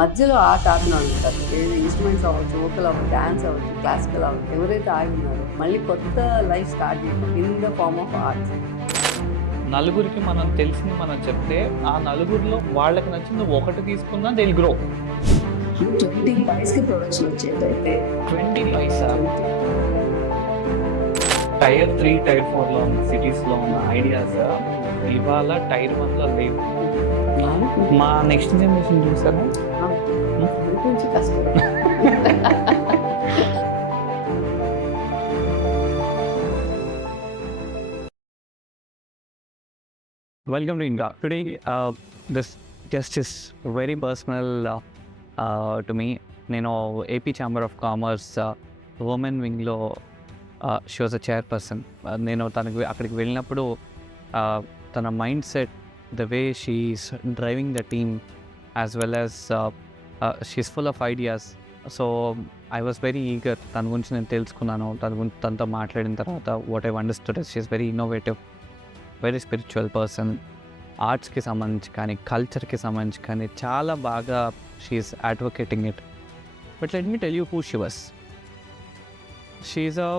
మధ్యలో ఆట ఆడిన వాళ్ళు ఉంటారు. ఏది ఇన్స్ట్రుమెంట్స్ అవ్వచ్చు, వోకల్ అవ్వచ్చు, డాన్స్ అవ్వచ్చు, క్లాసికల్ అవ్వచ్చు, ఎవరైతే ఆడి ఉన్నారో మళ్ళీ కొత్త లైఫ్ స్టార్ట్ చేయడం in the form of arts. నలుగురికి మనం తెలిసింది మనం చెప్తే ఆ నలుగురిలో వాళ్ళకి నచ్చింది ఒకటి తీసుకున్నా దే విల్ గ్రో. 20 పైస్కి ప్రొడక్షన్ వచ్చేదైతే 20 పైసా టైర్ 3 టైర్ 4 లో ఉన్న సిటీస్ లో ఉన్న ఐడియాస్ ఇవాళ టైర్ 1 లో లేవు. మా నెక్స్ట్ జనరేషన్ చూసారా కొంచెం కష్టం. Welcome to Inga. Today, this guest is very personal to me. నేను AP chamber of commerce women వింగ్లో షీ వాజ్ అ చైర్పర్సన్. నేను అక్కడికి వెళ్ళినప్పుడు తన mindset, the way she's driving the team as well as she's full of ideas. So I was very eager. తన గురించి నేను తెలుసుకున్నాను. తనతో మాట్లాడిన తర్వాత what I understood is she is very innovative, very spiritual person. ఆర్ట్స్కి సంబంధించి కానీ కల్చర్కి సంబంధించి కానీ చాలా బాగా she's advocating it. But let me tell you who she was. She's a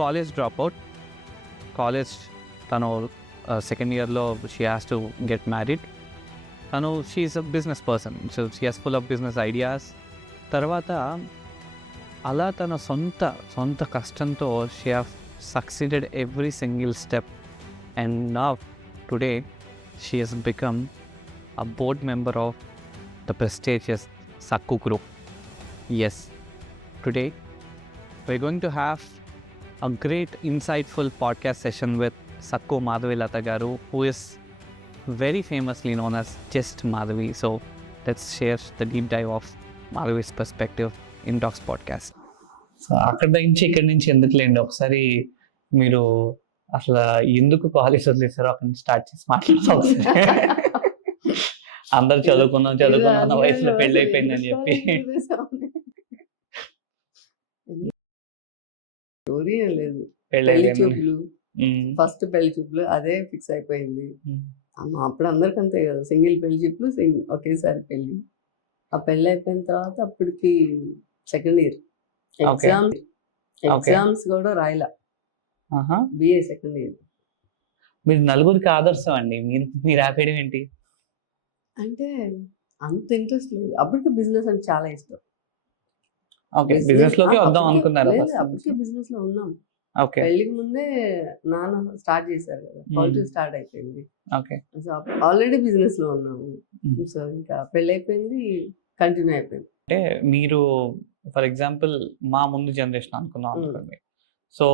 college drop out. College తను సెకండ్ ఇయర్లో she has to get married. తను she's a business person. So she has full of business ideas. తర్వాత అలా తన సొంత కష్టంతో she have succeeded every single step. And now, today, she has become a board member of the prestigious Sakku Group. Yes, today, we're going to have a great, insightful podcast session with Sakku Madhavi Lata Garu, who is very famously known as Just Madhavi. So, let's share the deep dive of Madhavi's perspective in Talks Podcast. So అక్కడి నుంచి ఎందుకులేండి, ఒకసారి మీరు అసలు ఎందుకు college వదిలేసారో అక్కడ నుంచి start చేసి మాట్లాడతాం. అందరు చదువుకున్న వయసులో పెళ్ళి అయిపోయిందని చెప్పి స్టోరీ ఏం లేదు. పెళ్ళి చూపులు, ఫస్ట్ పెళ్లి చూపులు అదే ఫిక్స్ అయిపోయింది. అప్పుడు అందరికి అంతే కదా, సింగిల్ పెళ్లి చూపులు, ఒకేసారి పెళ్లి. ఆ పెళ్ళి అయిపోయిన తర్వాత అప్పటికి సెకండ్ ఇయర్ ఎగ్జామ్స్ కూడా రాయలా. BA second year. మీరు నలుగురికి ఆదర్శం అండి. మీరు ఆపేయడం ఏంటి? అంటే అంత ఇంట్రెస్ట్ లేదు. అప్పటికి బిజినెస్ అంటే చాలా ఇష్టం. బిజినెస్ లోకి వద్దాం అనుకున్నారు? అప్పటికే బిజినెస్ లో ఉన్నాం. పెళ్లికి ముందే నాన్న స్టార్ట్ చేశారు కదా, పాలిటిక్స్ స్టార్ట్ అయిపోయింది. ఆల్రెడీ బిజినెస్ లో ఉన్నాము. సో ఇంకా పెళ్లి అయిపోయింది, కంటిన్యూ అయిపోయింది. అంటే మీరు ఫర్ ఎగ్జాంపుల్ మా ముందు జనరేషన్ అనుకున్నాం అనుకోండి. సో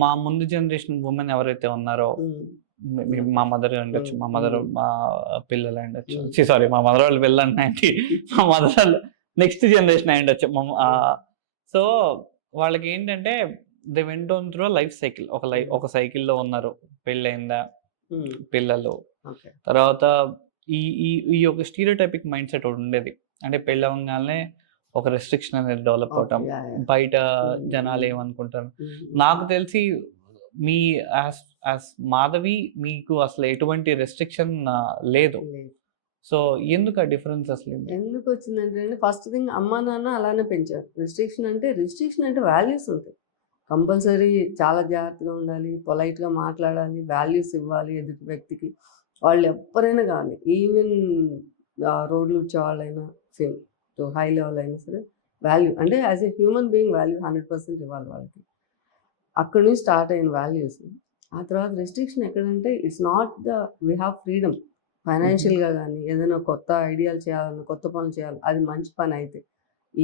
మా ముందు జనరేషన్ ఉమెన్ ఎవరైతే ఉన్నారో, మా మదర్ ఉండొచ్చు, మా మదర్ మా పిల్లలు ఉండొచ్చు, సారీ మా మదర్ వాళ్ళ పిల్లలు అంటే మా మదర్ వాళ్ళు నెక్స్ట్ జనరేషన్ అయి ఉండొచ్చు. సో వాళ్ళకి ఏంటంటే they went on through life cycle. ఒక సైకిల్లో ఉన్నారు. పెళ్ళయిందా, పిల్లలు, తర్వాత ఈ ఒక స్టీరియోటైపిక్ మైండ్ సెట్ ఒకటి ఉండేది. అంటే పెళ్ళి అవ్వగానే ఒక రెస్ట్రిక్షన్ అనేది డెవలప్ అవటం, బయట జనాలు ఏమనుకుంటారు. నాకు తెలిసి మీ యాజ్ మాధవి మీకు అసలు ఎటువంటి రెస్ట్రిక్షన్ లేదు. సో ఎందుకు ఆ డిఫరెన్స్ అసలు ఎందుకు వచ్చిందంటే, ఫస్ట్ థింగ్ అమ్మా నాన్న అలానే పెంచారు. రిస్ట్రిక్షన్ అంటే వాల్యూస్ ఉంటాయి. కంపల్సరీ చాలా జాగ్రత్తగా ఉండాలి, పొలైట్గా మాట్లాడాలి, వాల్యూస్ ఇవ్వాలి ఎదుటి వ్యక్తికి. వాళ్ళు ఎవరైనా కానీ, ఈవెన్ రోడ్లు వచ్చే వాళ్ళైనా, సేమ్ హై లెవెల్ అయినా సరే వాల్యూ అంటే as a human being value 100% ఇవ్వాలి వాళ్ళకి. అక్కడ నుంచి స్టార్ట్ అయిన వాల్యూస్. ఆ తర్వాత రెస్ట్రిక్షన్ ఎక్కడంటే, it's not we have freedom. ఫైనాన్షియల్గా కానీ ఏదైనా కొత్త ఐడియాలు చేయాలన్నా, కొత్త పనులు చేయాలి, అది మంచి పని అయితే,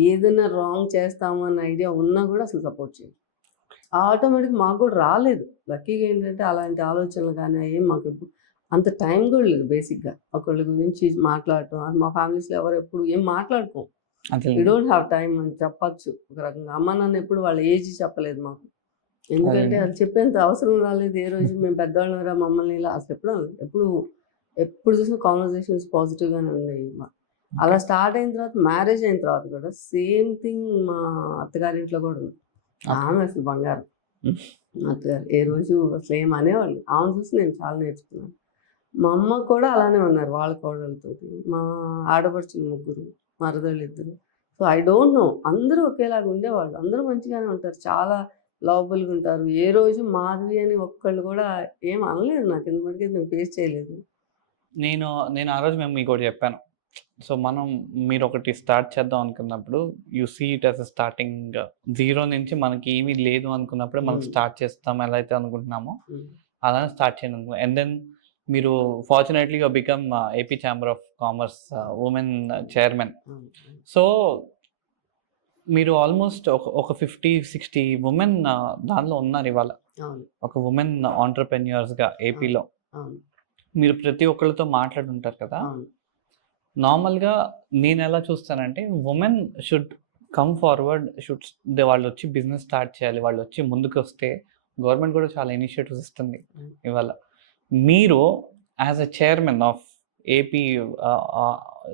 ఏదైనా రాంగ్ చేస్తాము అన్న ఐడియా ఉన్నా కూడా అసలు సపోర్ట్ చేయాలి. ఆటోమేటిక్ మాకు కూడా రాలేదు. లక్కీగా ఏంటంటే అలాంటి ఆలోచనలు కానీ ఏం మాకు అంత టైం కూడా లేదు. బేసిక్గా ఒకళ్ళ గురించి మాట్లాడటం, మా ఫ్యామిలీస్లో ఎవరు ఎప్పుడు ఏం మాట్లాడుకోం. వీ డోంట్ హ్యావ్ టైం అని చెప్పచ్చు ఒక రకంగా. అమ్మ నాన్న ఎప్పుడు వాళ్ళ ఏజ్ చెప్పలేదు మాకు, ఎందుకంటే అది చెప్పేంత అవసరం రాలేదు. ఏ రోజు మేము పెద్దవాళ్ళం రా మమ్మల్ని ఇలా అసలు ఎప్పుడు చూసిన కాన్వర్జేషన్స్ పాజిటివ్గానే ఉన్నాయి. అలా స్టార్ట్ అయిన తర్వాత, మ్యారేజ్ అయిన తర్వాత కూడా సేమ్ థింగ్ మా అత్తగారింట్లో కూడా ఉంది. ఆమె అసలు బంగారం. మా అత్తగారు ఏ రోజు అసలు ఏం అనేవాళ్ళు. ఆమె చూసి నేను చాలా నేర్చుకున్నాను. మా అమ్మ కూడా అలానే ఉన్నారు వాళ్ళ కోడలతోటి. మా ఆడపడుచులు 3, మరదళ్ళు ఇద్దరు. సో ఐ డోంట్ నో, అందరూ ఒకేలాగా ఉండేవాళ్ళు, అందరూ మంచిగానే ఉంటారు, చాలా లవబుల్గా ఉంటారు. ఏ రోజు మాధవి అని ఒక్కళ్ళు కూడా ఏం అనలేదు నాకు, ఎందుకంటే నేను ఫేస్ చేయలేదు. నేను నేను ఆ రోజు మేము మీకు ఒకటి చెప్పాను. సో మనం మీరు ఒకటి స్టార్ట్ చేద్దాం అనుకున్నప్పుడు you see it as starting zero నుంచి మనకి ఏమీ లేదు అనుకున్నప్పుడు మనం స్టార్ట్ చేస్తాం ఎలా అయితే అనుకుంటున్నామో అలానే స్టార్ట్ చేయండి అనుకో. అండ్ దెన్ మీరు fortunately become AP chamber of commerce women chairman. So మీరు ఆల్మోస్ట్ ఒక 50-60 ఉమెన్ దానిలో ఉన్నారు ఇవాళ, అవును ఒక ఉమెన్ ఆంటర్ప్రెన్యూర్స్గా ఏపీలో. అవును మీరు ప్రతి ఒక్కరితో మాట్లాడుంటారు కదా. అవును నార్మల్గా నేను ఎలా చూస్తానంటే ఉమెన్ షుడ్ కమ్ ఫార్వర్డ్, వాళ్ళు వచ్చి బిజినెస్ స్టార్ట్ చేయాలి, వాళ్ళు వచ్చి ముందుకు వస్తే గవర్నమెంట్ కూడా చాలా ఇనిషియేటివ్స్ ఇస్తుంది ఇవాళ. మీరు as a chairman of AP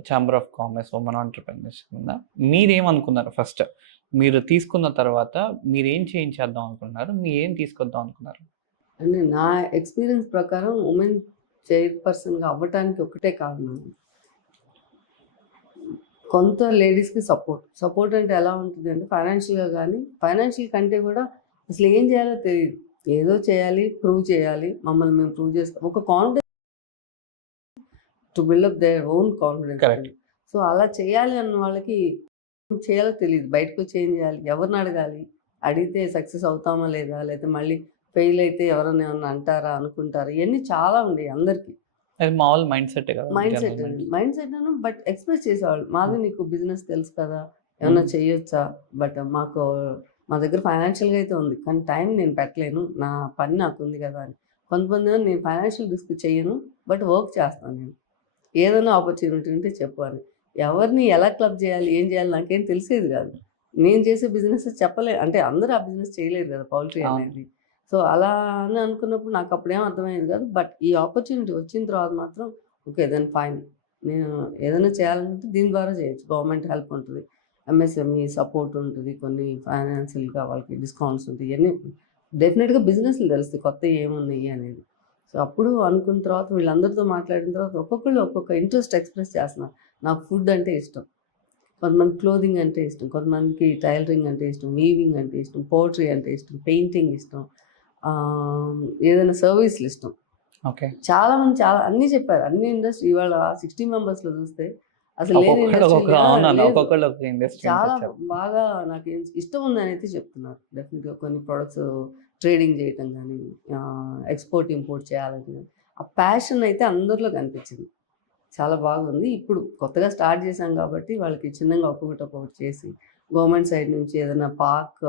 chamber of commerce women entrepreneurs కింద మీరేమనుకున్నారు? ఫస్ట్ మీరు తీసుకున్న తర్వాత మీరేం చేయించేద్దాం అనుకున్నారు, మీరేం తీసుకొద్దాం అనుకున్నారు? అంటే నా ఎక్స్పీరియన్స్ ప్రకారం ఉమెన్ చైర్పర్సన్గా అవ్వటానికి ఒకటే కారణం, కొంత లేడీస్కి సపోర్ట్ అంటే ఎలా ఉంటుంది అంటే ఫైనాన్షియల్గా, కానీ ఫైనాన్షియల్ కంటే కూడా అసలు ఏం చేయాలో తెలియదు, ఏదో చేయాలి, ప్రూవ్ చేయాలి, మమ్మల్ని మేము ప్రూవ్ చేస్తాం, ఒక confidence to buildup their own confidence. Correct. So అలా చేయాలి అన్న వాళ్ళకి ఏం చేయాలో తెలియదు, బయటకు వచ్చి ఏం చేయాలి, ఎవరిని అడగాలి, అడిగితే సక్సెస్ అవుతామా లేదా, లేకపోతే మళ్ళీ ఫెయిల్ అయితే ఎవరైనా ఏమన్నా అంటారా, అనుకుంటారా, ఇవన్నీ చాలా ఉండేవి అందరికీ. అది మామూలు మైండ్ సెట్ కదా. Mind set Anu, but express చేసేవాళ్ళు, మాది నీకు బిజినెస్ తెలుసు కదా, ఏమన్నా చేయొచ్చా, బట్ మా దగ్గర ఫైనాన్షియల్గా అయితే ఉంది, కానీ టైం నేను పెట్టలేను, నా పని నాకు ఉంది కదా అని. కొంతమంది ఏమో నేను ఫైనాన్షియల్ రిస్క్ చేయను, బట్ వర్క్ చేస్తాను, నేను ఏదైనా ఆపర్చునిటీ ఉంటే చెప్పు అని. ఎవరిని ఎలా క్లబ్ చేయాలి, ఏం చేయాలి నాకేం తెలిసేది కాదు, నేను చేసే బిజినెస్ అంటే అందరూ ఆ బిజినెస్ చేయలేరు కదా, పౌల్ట్రీ అనేది. సో అలా అని అనుకున్నప్పుడు నాకు అప్పుడేం అర్థమయ్యేది కాదు, బట్ ఈ ఆపర్చునిటీ వచ్చిన తర్వాత మాత్రం ఓకే దెన్ ఫైన్, నేను ఏదైనా చేయాలంటే దీని ద్వారా చేయొచ్చు, గవర్నమెంట్ హెల్ప్ ఉంటుంది, ఎంఎస్ఎంఈ సపోర్ట్ ఉంటుంది, కొన్ని ఫైనాన్షియల్గా వాళ్ళకి డిస్కౌంట్స్ ఉంటాయి, ఇవన్నీ డెఫినెట్గా బిజినెస్లు తెలుస్తాయి కొత్త ఏమున్నాయి అనేది. సో అప్పుడు అనుకున్న తర్వాత వీళ్ళందరితో మాట్లాడిన తర్వాత ఒక్కొక్కళ్ళు ఒక్కొక్క ఇంట్రెస్ట్ ఎక్స్ప్రెస్ చేస్తున్నారు. నాకు ఫుడ్ అంటే ఇష్టం, కొంతమంది క్లోదింగ్ అంటే ఇష్టం, కొంతమందికి టైలరింగ్ అంటే ఇష్టం, వీవింగ్ అంటే ఇష్టం, పోట్రీ అంటే ఇష్టం, పెయింటింగ్ ఇష్టం, ఏదైనా సర్వీస్లు ఇష్టం. ఓకే, చాలా మంది చాలా అన్నీ చెప్పారు, అన్ని ఇండస్ట్రీ ఇవాళ 60 మెంబర్స్లో చూస్తే అసలు లేని ఇండస్ట్రీ చాలా బాగా నాకు ఇష్టం ఉందని అయితే చెప్తున్నారు. డెఫినెట్గా కొన్ని ప్రొడక్ట్స్ ట్రేడింగ్ చేయటం కానీ, ఎక్స్పోర్ట్ ఇంపోర్ట్ చేయాలని కానీ, ఆ ప్యాషన్ అయితే అందరిలో కనిపించింది, చాలా బాగుంది. ఇప్పుడు కొత్తగా స్టార్ట్ చేశాం కాబట్టి వాళ్ళకి చిన్నగా ఒక్కొక్కటి చేసి గవర్నమెంట్ సైడ్ నుంచి ఏదైనా పార్క్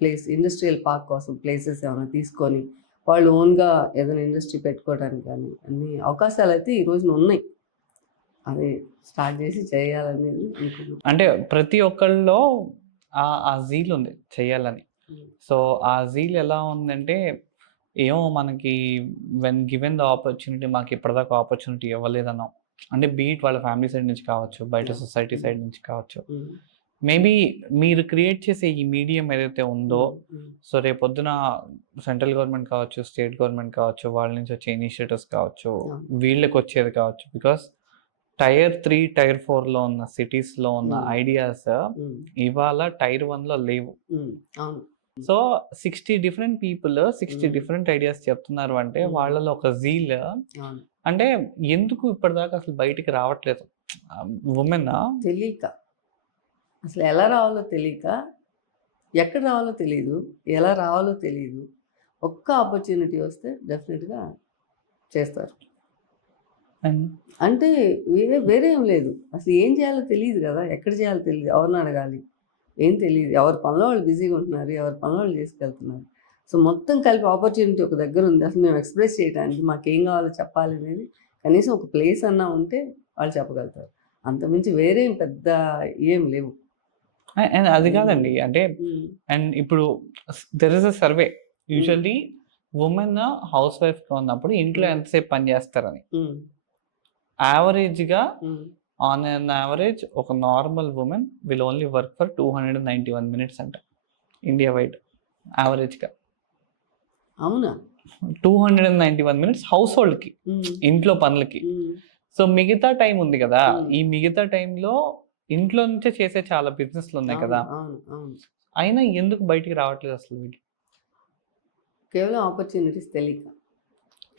ప్లేస్, ఇండస్ట్రియల్ పార్క్ కోసం ప్లేసెస్ ఏమైనా తీసుకొని వాళ్ళు ఓన్గా ఏదైనా ఇండస్ట్రీ పెట్టుకోవడానికి కానీ అన్ని అవకాశాలు అయితే ఈ రోజున ఉన్నాయి, అది స్టార్ట్ చేసి చేయాలనేది అనుకుంటున్నాను. అంటే ప్రతి ఒక్కళ్ళలో ఆ జీల్ ఉంది చేయాలని. సో ఆ జీల్ ఎలా ఉందంటే ఏమో మనకి వెన్ గివెన్ ద ఆపర్చునిటీ, మాకు ఇప్పటిదాకా ఆపర్చునిటీ ఇవ్వలేదన్నాం అంటే బీట్ వాళ్ళ ఫ్యామిలీ సైడ్ నుంచి కావచ్చు, బయట సొసైటీ సైడ్ నుంచి కావచ్చు, మేబీ మీరు క్రియేట్ చేసే ఈ మీడియం ఏదైతే ఉందో, సో రేపొద్దున సెంట్రల్ గవర్నమెంట్ కావచ్చు, స్టేట్ గవర్నమెంట్ కావచ్చు, వాళ్ళ నుంచి వచ్చే ఇనిషియేటివ్స్ కావచ్చు, వీళ్ళకి వచ్చేది కావచ్చు, బికాస్ Tier 3, Tier 4లో ఉన్న సిటీస్లో ఉన్న ఐడియాస్ ఇవాళ Tier 1లో లేవు. So 60 different people 60 different ideas చెప్తున్నారు అంటే వాళ్ళలో ఒక జీల్, అంటే ఎందుకు ఇప్పటిదాకా అసలు బయటికి రావట్లేదు ఉమెన్? తెలియక, అసలు ఎలా రావాలో తెలియక, ఎక్కడ రావాలో తెలియదు, ఎలా రావాలో తెలియదు. ఒక్క ఆపర్చునిటీ వస్తే డెఫినెట్గా చేస్తారు. అంటే వేరే ఏం లేదు, అసలు ఏం చేయాలో తెలియదు కదా, ఎక్కడ చేయాలో తెలియదు, ఎవరిని అడగాలి ఏం తెలియదు, ఎవరి పనిలో వాళ్ళు బిజీగా ఉంటున్నారు, ఎవరి పనిలో వాళ్ళు చేసుకెళ్తున్నారు. సో మొత్తం కలిపి ఆపర్చునిటీ ఒక దగ్గర ఉంది, అసలు మేము ఎక్స్ప్రెస్ చేయడానికి మాకేం కావాలో చెప్పాలి అనేది కనీసం ఒక ప్లేస్ అన్నా ఉంటే వాళ్ళు చెప్పగలుగుతారు, అంతమించి వేరే పెద్ద ఏం లేవు. అది కాదండి, అంటే అండ్ ఇప్పుడు there is a survey, usually women house వైఫ్గా ఉన్నప్పుడు ఇంట్లో ఎంతసేపు పని చేస్తారని, యావరేజ్గా ఆన్ అన్ యావరేజ్ ఒక normal women will only work for 291 minutes అంట ఇండియా వైడ్ యావరేజ్గా. అవునా? 291 minutes హౌస్ హోల్డ్కి, ఇంట్లో పనులకి. సో మిగతా టైం ఉంది కదా, ఈ మిగతా టైంలో ఇంట్లో నుంచే చేసే చాలా బిజినెస్లు ఉన్నాయి కదా, అవును అవును. అయినా ఎందుకు బయటికి రావట్లేదు అసలు వీళ్ళు? కేవలం ఆపర్చునిటీస్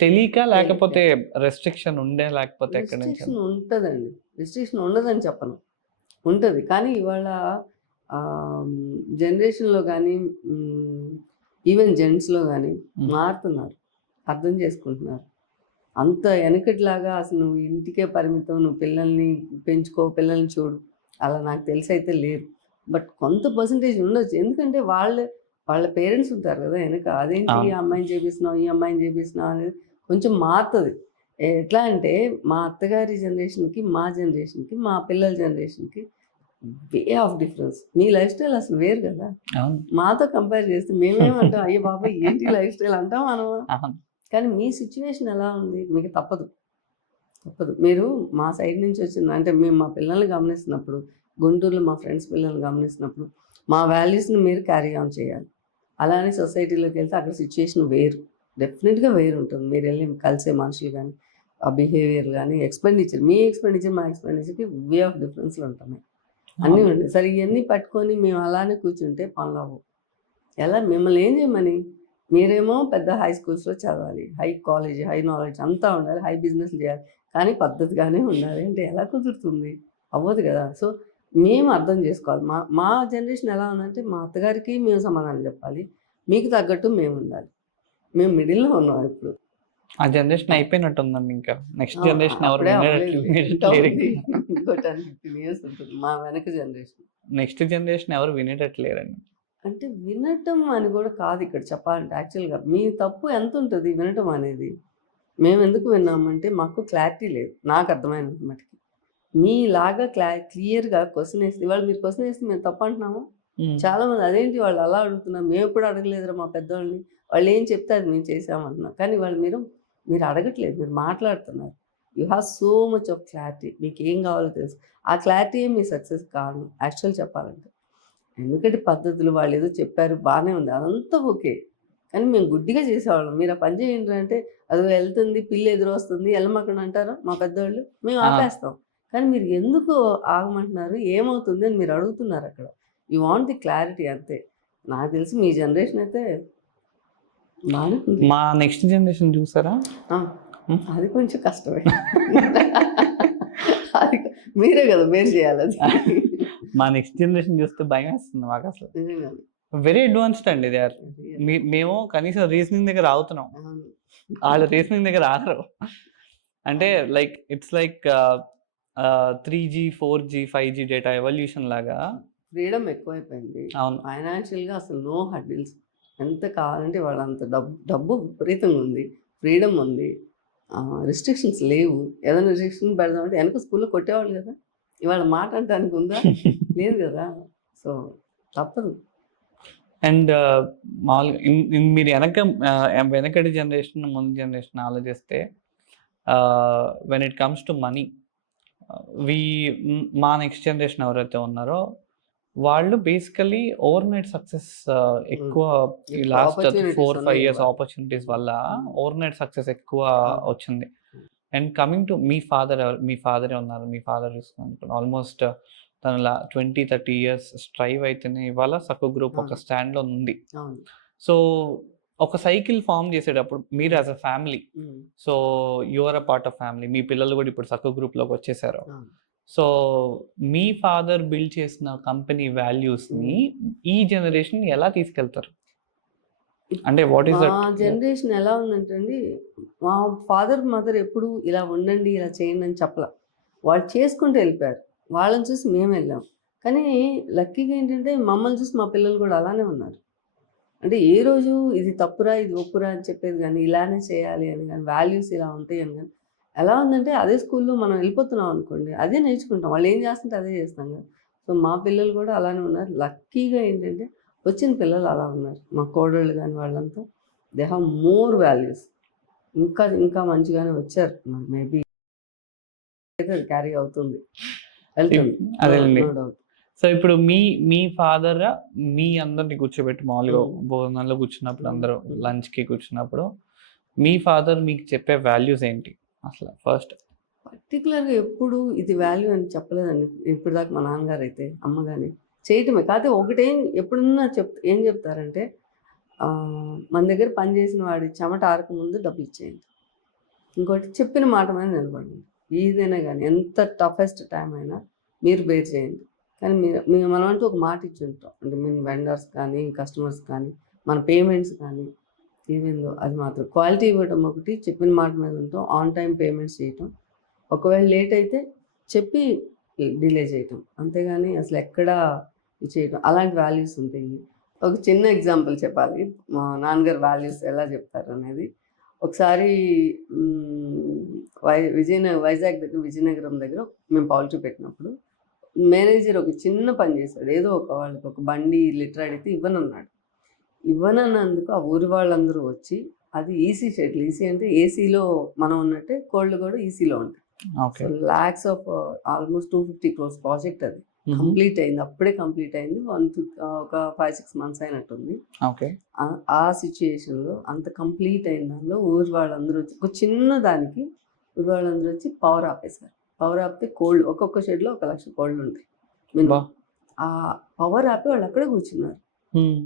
తెలియక, లేకపోతే రెస్ట్రిక్షన్ ఉండే, లేకపోతే ఎక్కడి నుంచి? రిస్ట్రిక్షన్ ఉంటుందండి. రిస్ట్రిక్షన్ ఉండదని చెప్పను, ఉంటుంది. కానీ ఇవాళ జనరేషన్లో కానీ ఈవెన్ జెంట్స్లో కానీ మారుతున్నారు, అర్థం చేసుకుంటున్నారు. అంత వెనకటిలాగా అసలు నువ్వు ఇంటికే పరిమితం, నువ్వు పిల్లల్ని పెంచుకో, పిల్లల్ని చూడు, అలా నాకు తెలిసి అయితే లేరు. బట్ కొంత పర్సంటేజ్ ఉండొచ్చు, ఎందుకంటే వాళ్ళ పేరెంట్స్ ఉంటారు కదా వెనక, అదేంటి ఈ అమ్మాయిని చేపిస్తున్నావు, ఈ అమ్మాయిని చేపిస్తున్నావు అనేది కొంచెం మారుతుంది. ఎట్లా అంటే మా అత్తగారి జనరేషన్కి, మా జనరేషన్కి, మా పిల్లల జనరేషన్కి way of difference. Me life style అసలు వేరు కదా, మాతో కంపేర్ చేస్తే మేమేమంటాం, అయ్యో బాబాయ్ ఏంటి లైఫ్ స్టైల్ అంటాం మనం. కానీ మీ సిచ్యువేషన్ ఎలా ఉంది, మీకు తప్పదు. మీరు మా సైడ్ నుంచి వచ్చింది అంటే మేము మా పిల్లల్ని గమనిస్తున్నప్పుడు, గుంటూరులో మా ఫ్రెండ్స్ పిల్లల్ని గమనిస్తున్నప్పుడు మా వాల్యూస్ని మీరు క్యారీ ఆన్ చేయాలి. అలానే సొసైటీలోకి వెళ్తే అక్కడ సిచ్యువేషన్ వేరు, డెఫినెట్గా వేరు ఉంటుంది. మీరు వెళ్ళి కలిసే మనుషులు కానీ, ఆ బిహేవియర్ కానీ, ఎక్స్పెండిచర్, మీ ఎక్స్పెండిచర్ మా ఎక్స్పెండిచర్కి వే ఆఫ్ డిఫరెన్స్లు ఉంటున్నాయి, అన్నీ ఉంటాయి. సరే ఇవన్నీ పట్టుకొని మేము అలానే కూర్చుంటే పనులు అవ్వవు. ఎలా మిమ్మల్ని ఏం చేయమని, మీరేమో పెద్ద హై స్కూల్స్లో చదవాలి, హై కాలేజ్, హై నాలెడ్జ్ అంతా ఉండాలి, హై బిజినెస్ చేయాలి, కానీ పద్ధతిగానే ఉండాలి అంటే ఎలా కుదురుతుంది, అవ్వదు కదా. సో మేము అర్థం చేసుకోవాలి. మా జనరేషన్ ఎలా ఉందంటే మా అత్తగారికి మేము సమాధానం చెప్పాలి, మీకు తగ్గట్టు మేము ఉండాలి. మేము మిడిల్లో ఉన్నాం ఇప్పుడు. ఆ జనరేషన్ అయిపోయినట్టుందండి, ఇంకా నెక్స్ట్ జనరేషన్ ఎవరు అప్పుడే వినేటట్లేరు. ఇంకో 10-15 years ఉంటుంది మా వెనక జనరేషన్. నెక్స్ట్ జనరేషన్ ఎవరు వినేటట్లేరండి. అంటే వినటం అని కూడా కాదు ఇక్కడ చెప్పాలంటే, యాక్చువల్గా మీ తప్పు ఎంత ఉంటుంది వినటం అనేది. మేము ఎందుకు విన్నామంటే మాకు క్లారిటీ లేదు, నాకు అర్థమైనంత మటుకి. మీలాగా క్లియర్గా క్వశ్చన్ వేస్తే, ఇవాళ మీరు క్వశ్చన్ వేస్తే మేము తప్పు అంటున్నాము. చాలామంది అదేంటి వాళ్ళు అలా అడుగుతున్నారు, మేము ఎప్పుడు అడగలేదురా మా పెద్దవాళ్ళని, వాళ్ళు ఏం చెప్తే అది మేము చేసామంటున్నాం. కానీ వాళ్ళు మీరు అడగట్లేదు, మీరు మాట్లాడుతున్నారు. You have so much of clarity, మీకు ఏం కావాలో తెలుసు. ఆ క్లారిటీ మీ సక్సెస్ కాదు యాక్చువల్ చెప్పాలంటే. ఎందుకంటే పద్ధతులు వాళ్ళు ఏదో చెప్పారు బాగానే ఉంది, అదంతా ఓకే. కానీ మేము గుడ్డిగా చేసేవాళ్ళం. మీరు ఆ పని చేయండి అంటే అది వెళ్తుంది, పిల్లి ఎదురు వస్తుంది, వెళ్ళమాకండి అంటారు మా పెద్దవాళ్ళు, మేము ఆపేస్తాం. కానీ మీరు ఎందుకు ఆగమంటున్నారు, ఏమవుతుంది అని మీరు అడుగుతున్నారు అక్కడ. యూ వాంట్ ది క్లారిటీ అంతే. నాకు తెలిసి మీ జనరేషన్ అయితే బాగానే ఉంది. మా నెక్స్ట్ జనరేషన్ చూసారా, అది కొంచెం కష్టమే. అది మీరే కదా మీరు చేయాలి అది. మా నెక్స్ట్ జనరేషన్ చూస్తే భయం వేస్తుంది మాకు అసలు. వెరీ అడ్వాన్స్డ్ అండి దే ఆర్. మేము కనీసం రీజనింగ్ దగ్గర ఆగుతున్నాం, వాళ్ళు రీజనింగ్ దగ్గర ఆగరు. అంటే like it's like 3G 4G 5G data evolution లాగా ఫ్రీడమ్ ఎక్కువైపోయింది. అవును, ఫైనాన్షియల్గా అసలు నో హర్డిల్స్. ఎంత కావాలంటే వాళ్ళంత డబ్బు విపరీతంగా ఉంది, ఫ్రీడమ్ ఉంది, రిస్ట్రిక్షన్స్ లేవు. ఏదైనా రిస్ట్రిక్షన్ పెడదామంటే వెనక స్కూల్లో కొట్టేవాళ్ళు కదా, ఇవాళ మాట అంటానికి ఉందా, లేదు కదా. సో తప్పదు. అండ్ మామూలుగా మీరు వెనకటి జనరేషన్ ముందు జనరేషన్ ఆలోచిస్తే, when it comes to money, మా నెక్స్ట్ జనరేషన్ ఎవరైతే ఉన్నారో వాళ్ళు బేసికలీ ఓవర్ నైట్ సక్సెస్ ఎక్కువ, లాస్ట్ 4-5 years ఆపర్చునిటీస్ వల్ల ఓవర్ నైట్ సక్సెస్ ఎక్కువ వచ్చింది. అండ్ కమింగ్ టు మీ ఫాదరే ఉన్నారు, మీ ఫాదర్ చూసుకున్నాను ఆల్మోస్ట్ తన 20-30 years స్ట్రైవ్ అయితేనే ఇవాళ సక్కు గ్రూప్ ఒక స్టాండ్లో ఉంది. సో ఒక సైకిల్ ఫామ్ చేసేటప్పుడు మీరు as a family, so your a part of family, మీ పిల్లలు కూడా ఇప్పుడు సక్కు గ్రూప్లోకి వచ్చేసారు. సో మీ ఫాదర్ బిల్డ్ చేసిన కంపెనీ వాల్యూస్ని ఈ జనరేషన్ ఎలా తీసుకెళ్తారు? అంటే వాట్ ఈస్ మా జనరేషన్ ఎలా ఉందంటే అండి, మా ఫాదర్ మదర్ ఎప్పుడు ఇలా ఉండండి ఇలా చేయండి అని చెప్పలే, వాళ్ళు చేసుకుంటూ వెళ్ళిపోయారు. వాళ్ళని చూసి మేము వెళ్ళాం. కానీ లక్కీగా ఏంటంటే మమ్మల్ని చూసి మా పిల్లలు కూడా అలానే ఉన్నారు. అంటే ఏ రోజు ఇది తప్పురా ఇది ఒప్పురా అని చెప్పేది కానీ, ఇలానే చేయాలి అని కానీ, వాల్యూస్ ఇలా ఉంటాయి అని కానీ, ఎలా ఉందంటే అదే స్కూల్లో మనం వెళ్ళిపోతున్నాం అనుకోండి, అదే నేర్చుకుంటాం, వాళ్ళు ఏం చేస్తుంటే అదే చేస్తాం కదా. సో మా పిల్లలు కూడా అలానే ఉన్నారు. లక్కీగా ఏంటంటే వచ్చిన పిల్లలు అలా ఉన్నారు, మా కోడళ్ళు కానీ వాళ్ళంతా దే హ్యావ్ మోర్ వాల్యూస్. ఇంకా ఇంకా మంచిగానే వచ్చారు. మేబీ క్యారీ అవుతుంది, అదేండి. సో ఇప్పుడు మీ ఫాదర్ మీ అందరిని కూర్చోబెట్టి మామూలుగా భోజనాల్లో కూర్చున్నప్పుడు, అందరూ లంచ్కి కూర్చున్నప్పుడు మీ ఫాదర్ మీకు చెప్పే వాల్యూస్ ఏంటి అసలు ఫస్ట్? పర్టికులర్‌గా ఎప్పుడు ఇది వాల్యూ అని చెప్పలేదండి. ఇప్పటిదాకా మా నాన్నగారు అయితే, అమ్మ గాని. చేయటమే. కాకపోతే ఒకటేం ఎప్పుడన్నా ఏం చెప్తారంటే మన దగ్గర పని చేసిన వాడి చెమట ఆరకముందు డబ్బులిచ్చేయండి. ఇంకోటి చెప్పిన మాట మీద నిలబడండి. ఏదైనా గానీ ఎంత టఫెస్ట్ టైమ్ అయినా మీరు బేర్ చేయండి. కానీ మనమంటూ ఒక మాట ఇచ్చుంటాం. అంటే వెండర్స్ కానీ, కస్టమర్స్ కానీ, మన పేమెంట్స్ కానీ ఏమైందో అది మాత్రం క్వాలిటీ ఇవ్వటం ఒకటి, చెప్పిన మాట మీద ఉంటాం. ఆన్ టైమ్ పేమెంట్స్ చేయటం. ఒకవేళ లేట్ అయితే చెప్పి డిలే చేయటం. అంతేగాని అసలు ఎక్కడా ఇది చేయటం. అలాంటి వాల్యూస్ ఉంటాయి. ఒక చిన్న ఎగ్జాంపుల్ చెప్పాలి. మా నాన్నగారు వాల్యూస్ ఎలా చెప్తారు అనేది. ఒకసారి వైజాగ్ దగ్గర విజయనగరం దగ్గర మేము పౌల్ట్రీ పెట్టినప్పుడు మేనేజర్ ఒక చిన్న పని చేశాడు. ఏదో వాళ్ళకి ఒక బండి లిటర్ అడిగితే ఇవ్వనన్నాడు. ఇవ్వనన్నందుకు ఆ ఊరి వాళ్ళందరూ వచ్చి అది ఈసీ షెడ్లు. ఈసీ అంటే ఏసీలో మనం ఉన్నట్టే కోళ్ళు కూడా ఈసీలో ఉంటాయి. Okay. So lakhs of almost 250 crores project అది. కంప్లీట్ అయింది. అప్పుడే కంప్లీట్ అయింది. ఒక 5-6 months అయినట్టుంది. ఓకే. ఆ సిచ్యుయేషన్‌లో అంత కంప్లీట్ అయిన దానిలో ఊరి వాళ్ళందరూ వచ్చి ఒక చిన్న దానికి ఊరి వాళ్ళందరూ వచ్చి పవర్ ఆపేశారు. పవర్ ఆపితే కోళ్ళు ఒక్కొక్క షెడ్‌లో 1,00,000 కోళ్ళు ఉంటాయి. అబ్బా! ఆ పవర్ ఆపి వాళ్ళు అక్కడే కూర్చున్నారు. హ్మ్.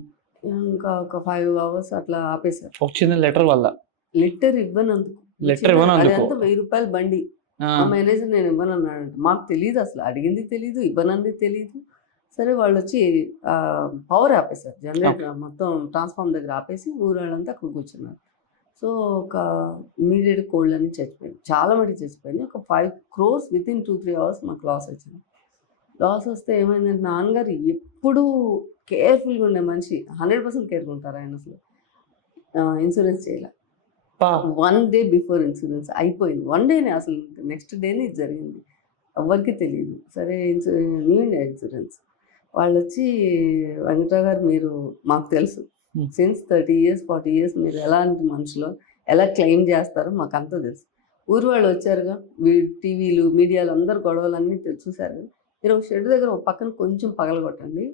ఇంకా ఒక 5 hours అట్లా ఆపేశారు. ఒక చిన్న లెటర్ వల్ల. లెటర్ ఇవ్వనందుకు. లెటర్ ఇవ్వనందుకు. అదంతా ₹1000 బండి. ఆ! ఆ మేనేజర్ నేను ఇవ్వనన్నాడంట. మాకు తెలీదు అసలు. అడిగింది తెలీదు, ఇవ్వనంది తెలీదు. సరే వాళ్ళొచ్చి పవర్ ఆపేశారు. జనరేటర్ మొత్తం ట్రాన్స్‌ఫార్మర్ దగ్గర ఆపేసి ఊరోళ్ళంతా అక్కడ కూర్చున్నారు. సో, ఒక ఇమ్మీడియేట్ కోళ్ళన్నీ చచ్చిపోయాయి. చాలా మటుకు చచ్చిపోయినాయి. ఒక 5 crores వితిన్ 2-3 hours మాకు లాస్ వచ్చింది. లాస్ వస్తే ఏమైందంటే నాన్నగారు ఎప్పుడూ కేర్‌ఫుల్‌గా ఉండే మనిషి. 100% కేర్‌గా ఉంటారు ఆయన అసలు. ఇన్సూరెన్స్ చేయలే. అబ్బా! 1 డే బిఫోర్ ఇన్సూరెన్స్ అయిపోయింది. 1 డేనే అసలు నెక్స్ట్ డేనే ఇది జరిగింది. ఎవ్వరికీ తెలీదు. సరే న్యూ ఇండియా ఇన్సూరెన్స్. వాళ్ళొచ్చి వెంకట్రావు గారు మీరు మాకు తెలుసు. సిన్స్ 30 years, 40 years మీరు ఎలాంటి మనుషులో, ఎలా క్లెయిమ్ చేస్తారో మాకంతా తెలుసు. ఊరు వాళ్ళు వచ్చారుగా, టీవీలు, మీడియాలో అందరూ గొడవలన్నీ చూసారు. మీరు ఒక షెడ్ దగ్గర ఒక పక్కన కొంచెం పగలగొట్టండి.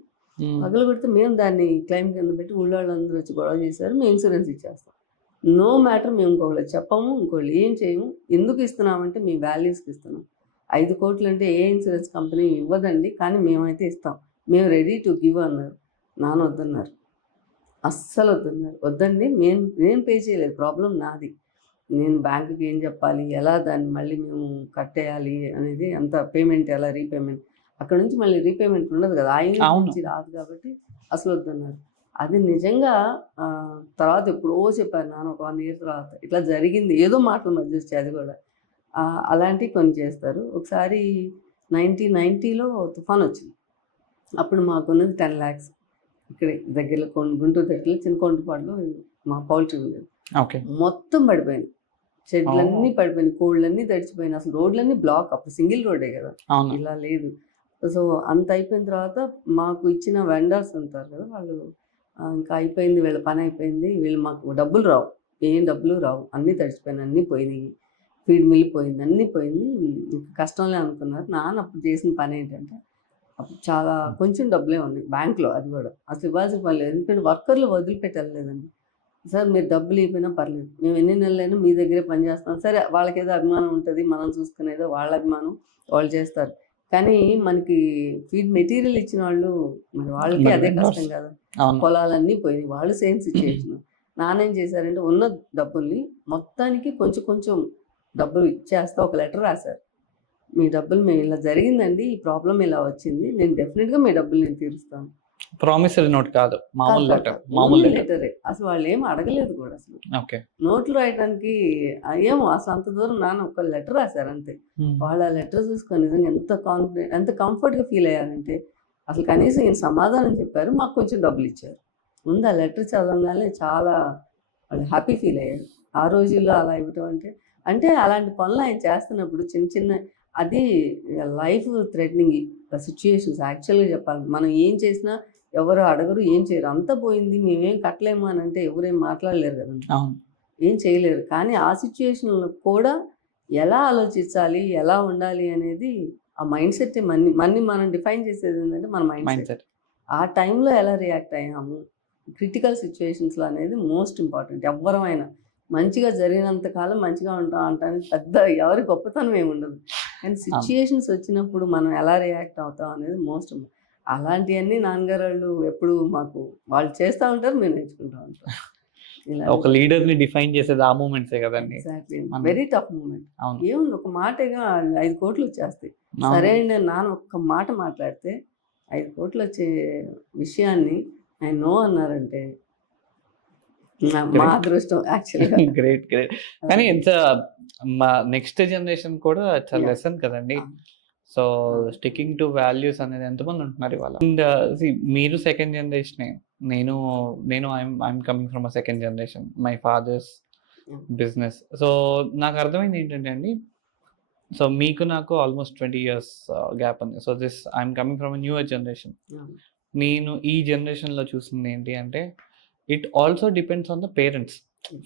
పగలగొడితే మేము దాన్ని క్లెయిమ్ కింద పెట్టి ఊళ్ళో వాళ్ళందరూ వచ్చి గొడవ చేశారు. మేము ఇన్సూరెన్స్ ఇచ్చేస్తాం. నో మ్యాటర్ మేము ఇంకొకళ్ళకి చెప్పము, ఇంకోళ్ళు ఏం చేయము. ఎందుకు ఇస్తున్నామంటే మీ వాల్యూస్కి ఇస్తున్నాం. 5 కోట్లు అంటే ఏ ఇన్సూరెన్స్ కంపెనీ ఇవ్వదండి, కానీ మేమైతే ఇస్తాం. మేము రెడీ టు గివ్ అన్నారు. నాన్న వద్దన్నారు. అస్సలు వద్దన్నారు. వద్దండి నేను పే చేయలేదు. ప్రాబ్లం నాది. నేను బ్యాంకుకి ఏం చెప్పాలి, ఎలా దాన్ని మళ్ళీ మేము కట్టేయాలి అనేది అంత పేమెంట్ ఎలా రీపేమెంట్. అక్కడ నుంచి మళ్ళీ రీపేమెంట్ ఉండదు కదా. ఆ యూనిట్ నుంచి రాదు కాబట్టి అసలు వద్దన్నారు. అది నిజంగా తర్వాత ఎప్పుడో చెప్పారు నాన్న ఒక 1 year తర్వాత. ఇట్లా జరిగింది. ఏదో మాటల మధ్య వచ్చాయి అది కూడా. అలాంటివి కొన్ని చేస్తారు. ఒకసారి 1990లో తుఫాన్ వచ్చింది. అప్పుడు మాకున్నది 10 lakhs. ఇక్కడే దగ్గరలో గుంటూరు దగ్గరలో చిన్నకొండపాడులో మా పౌల్ట్రీ ఉండేది. ఓకే. మొత్తం పడిపోయింది. షెడ్లన్నీ పడిపోయినాయి. కోళ్ళన్నీ తడిచిపోయినాయి. అసలు రోడ్లన్నీ బ్లాక్. అప్పుడు సింగిల్ రోడ్డే కదా, ఇలా లేదు. సో అంత అయిపోయిన తర్వాత మాకు ఇచ్చిన వెండర్స్ ఉంటారు కదా, వాళ్ళు ఇంకా అయిపోయింది, వీళ్ళ పని అయిపోయింది, వీళ్ళు మాకు డబ్బులు రావు, ఏం డబ్బులు రావు, అన్నీ తడిచిపోయినాయి, అన్నీ పోయినాయి, ఫీడ్ మిల్ పోయింది, అన్నీ పోయింది, ఇంకా కష్టంలే అనుకున్నారు. నాన్న అప్పుడు చేసిన పని ఏంటంటే అప్పుడు చాలా కొంచెం డబ్బులే ఉన్నాయి బ్యాంక్లో. అది కూడా అసలు ఇవ్వాల్సిన పని లేదు. ఎందుకంటే వర్కర్లు వదిలిపెట్టి వెళ్ళలేదండి. సార్ మీరు డబ్బులు ఇవ్వకపోయినా పర్లేదు, మేము ఎన్ని నెలలైనా మీ దగ్గరే పని చేస్తాం. సరే వాళ్ళకేదో అభిమానం ఉంటుంది, మనం చూసుకునేదో వాళ్ళ అభిమానం వాళ్ళు చేస్తారు. కానీ మనకి ఫీడ్ మెటీరియల్ ఇచ్చిన వాళ్ళు మరి వాళ్ళకి అదే కష్టం కదా. పొలాలన్నీ పోయినాయి, వాళ్ళు సేమ్ సిచ్యుయేషన్. నాన్న ఏం చేశారంటే ఉన్న డబ్బుల్ని మొత్తానికి కొంచెం కొంచెం డబ్బులు ఇచ్చేస్తా ఒక లెటర్ రాశారు. మీ డబ్బులు మేము ఇలా జరిగిందండి, ఈ ప్రాబ్లం ఇలా వచ్చింది, నేను డెఫినెట్గా మీ డబ్బులు నేను తీరుస్తాను. ప్రామిసరీ నోట్ కాదు, మామూలు లెటర్. లెటరే. అసలు వాళ్ళు ఏం అడగలేదు కూడా. అసలు ఓకే. నోట్లు రాయడానికి ఏమో అసలు అంత దూరం నాన్న ఒక లెటర్ రాశారు అంతే. వాళ్ళు ఆ లెటర్ చూసుకొని నిజంగా ఎంత కాన్ఫిడెంట్, ఎంత కంఫర్ట్గా ఫీల్ అయ్యారంటే అసలు కనీసం ఈయన సమాధానం చెప్పారు, మాకు కొంచెం డబ్బులు ఇచ్చారు. ముందు ఆ లెటర్ చదవగానే చాలా వాళ్ళు హ్యాపీ ఫీల్ అయ్యారు. ఆ రోజుల్లో అలా ఇవ్వటం అంటే అలాంటి పనులు ఆయన చేస్తున్నప్పుడు చిన్న చిన్న అది లైఫ్ థ్రెటనింగ్ సిచ్యుయేషన్స్. యాక్చువల్గా చెప్పాలి, మనం ఏం చేసినా ఎవరు అడగరు, ఏం చేయరు, అంతా పోయింది, మేమేం కట్టలేము అని అంటే ఎవరేం మాట్లాడలేరు కదండి, ఏం చేయలేరు. కానీ ఆ సిచ్యుయేషన్లో కూడా ఎలా ఆలోచించాలి, ఎలా ఉండాలి అనేది ఆ మైండ్ సెట్. మనం డిఫైన్ చేసేది ఏంటంటే మన మైండ్ సెట్. ఆ టైంలో ఎలా రియాక్ట్ అయ్యాము క్రిటికల్ సిచ్యుయేషన్స్లో అనేది మోస్ట్ ఇంపార్టెంట్. ఎవరమైనా మంచిగా జరిగినంత కాలం మంచిగా ఉంటాం అంటానికి పెద్ద ఎవరి గొప్పతనం ఏమి ఉండదు. కానీ సిచ్యుయేషన్స్ వచ్చినప్పుడు మనం ఎలా రియాక్ట్ అవుతాం అనేది మోస్ట్. అలాంటివన్నీ నాన్నగారు వాళ్ళు ఎప్పుడు మాకు వాళ్ళు చేస్తూ ఉంటారు, మేము నేర్చుకుంటూ ఉంటాం. ఇలా ఒక లీడర్ని డిఫైన్ చేసేది ఆ మూమెంట్సే కదండి. ఎగ్జాక్ట్లీ మనం- వెరీ టఫ్ మూమెంట్. అవును. ఏముంది, ఒక మాటగా 5 కోట్లు వచ్చేస్తాయి. అవును. సరే అండి అని నాన్న ఒక్క మాట మాట్లాడితే 5 కోట్లు వచ్చే విషయాన్ని ఆయన నో అన్నారంటే మా అదృష్టం యాక్చువల్గా. Great great. కానీ ఇట్స్ మా నెక్స్ట్ జనరేషన్ కూడా చాలా Yeah. లెసన్ కదండి. సో స్టికింగ్ టు వాల్యూస్ అనేది ఎంతమంది ఉంటున్నారు ఇవాళ. అండ్ మీరు సెకండ్ జనరేషన్, నేను నేను I'm coming from a second generation, my father's Yeah. Business. So నాకు అర్థమైంది ఏంటంటే అండి, సో మీకు నాకు ఆల్మోస్ట్ 20 years గ్యాప్ ఉంది. So I'm coming from a newer generation. నేను ఈ జనరేషన్లో చూసింది ఏంటి అంటే, it also depends on the parents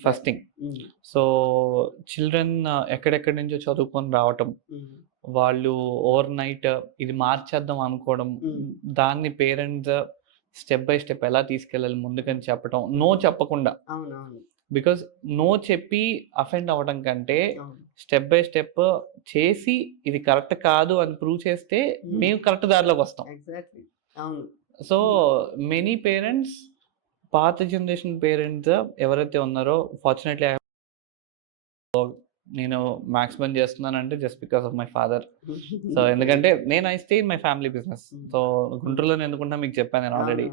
first thing. So children ఎక్కడెక్కడి నుంచో చదువుకొని రావటం, వాళ్ళు ఓవర్ నైట్ ఇది మార్చేద్దాం అనుకోవడం, దాన్ని పేరెంట్స్ స్టెప్ బై స్టెప్ ఎలా తీసుకెళ్ళాలి ముందుకని చెప్పడం, నో చెప్పకుండా. బికాస్ నో చెప్పి అఫెండ్ అవ్వడం కంటే స్టెప్ బై స్టెప్ చేసి ఇది కరెక్ట్ కాదు అని ప్రూవ్ చేస్తే మేము కరెక్ట్ దారిలోకి వస్తాం. సో మెనీ పేరెంట్స్, పాత జనరేషన్ పేరెంట్స్ ఎవరైతే ఉన్నారో, ఫార్చునేట్లీ నేను మాక్సిమం చేస్తున్నానంటే just because of my father. So ఎందుకంటే నేను I stay in my family business. So గుంటూరులో ఎందుకుంటా మీకు చెప్పాను నేను already.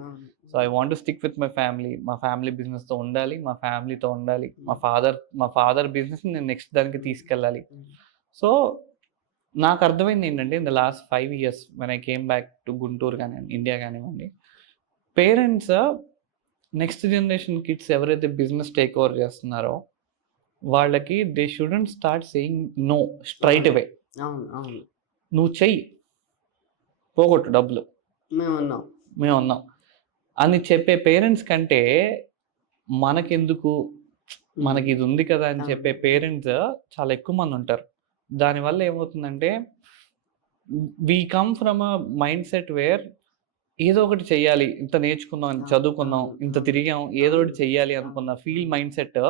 So I want to stick with my family. మా ఫ్యామిలీ బిజినెస్తో ఉండాలి, మా ఫ్యామిలీతో ఉండాలి. మా ఫాదర్ బిజినెస్ నేను నెక్స్ట్ దానికి తీసుకెళ్ళాలి. సో నాకు అర్థమైంది ఏంటంటే, in the last 5 years when I came back to Guntur కానివ్వండి, ఇండియా కానివ్వండి, పేరెంట్స్ నెక్స్ట్ జనరేషన్ కిడ్స్ ఎవరైతే బిజినెస్ టేక్ ఓవర్ చేస్తున్నారో వాళ్ళకి they shouldn't start saying no straight away. నువ్వు చెయ్యి, పోగొట్టు డబ్బులు, మేము ఉన్నాం అని చెప్పే పేరెంట్స్ కంటే మనకెందుకు, మనకి ఇది ఉంది కదా అని చెప్పే పేరెంట్స్ చాలా ఎక్కువ మంది ఉంటారు. దానివల్ల ఏమవుతుందంటే, we come from a mindset where ఏదో ఒకటి చెయ్యాలి, ఇంత నేర్చుకున్నాం, ఇంత చదువుకున్నాం, ఇంత తిరిగాం, ఏదో ఒకటి చెయ్యాలి అనుకున్న ఫీల్ మైండ్ సెట్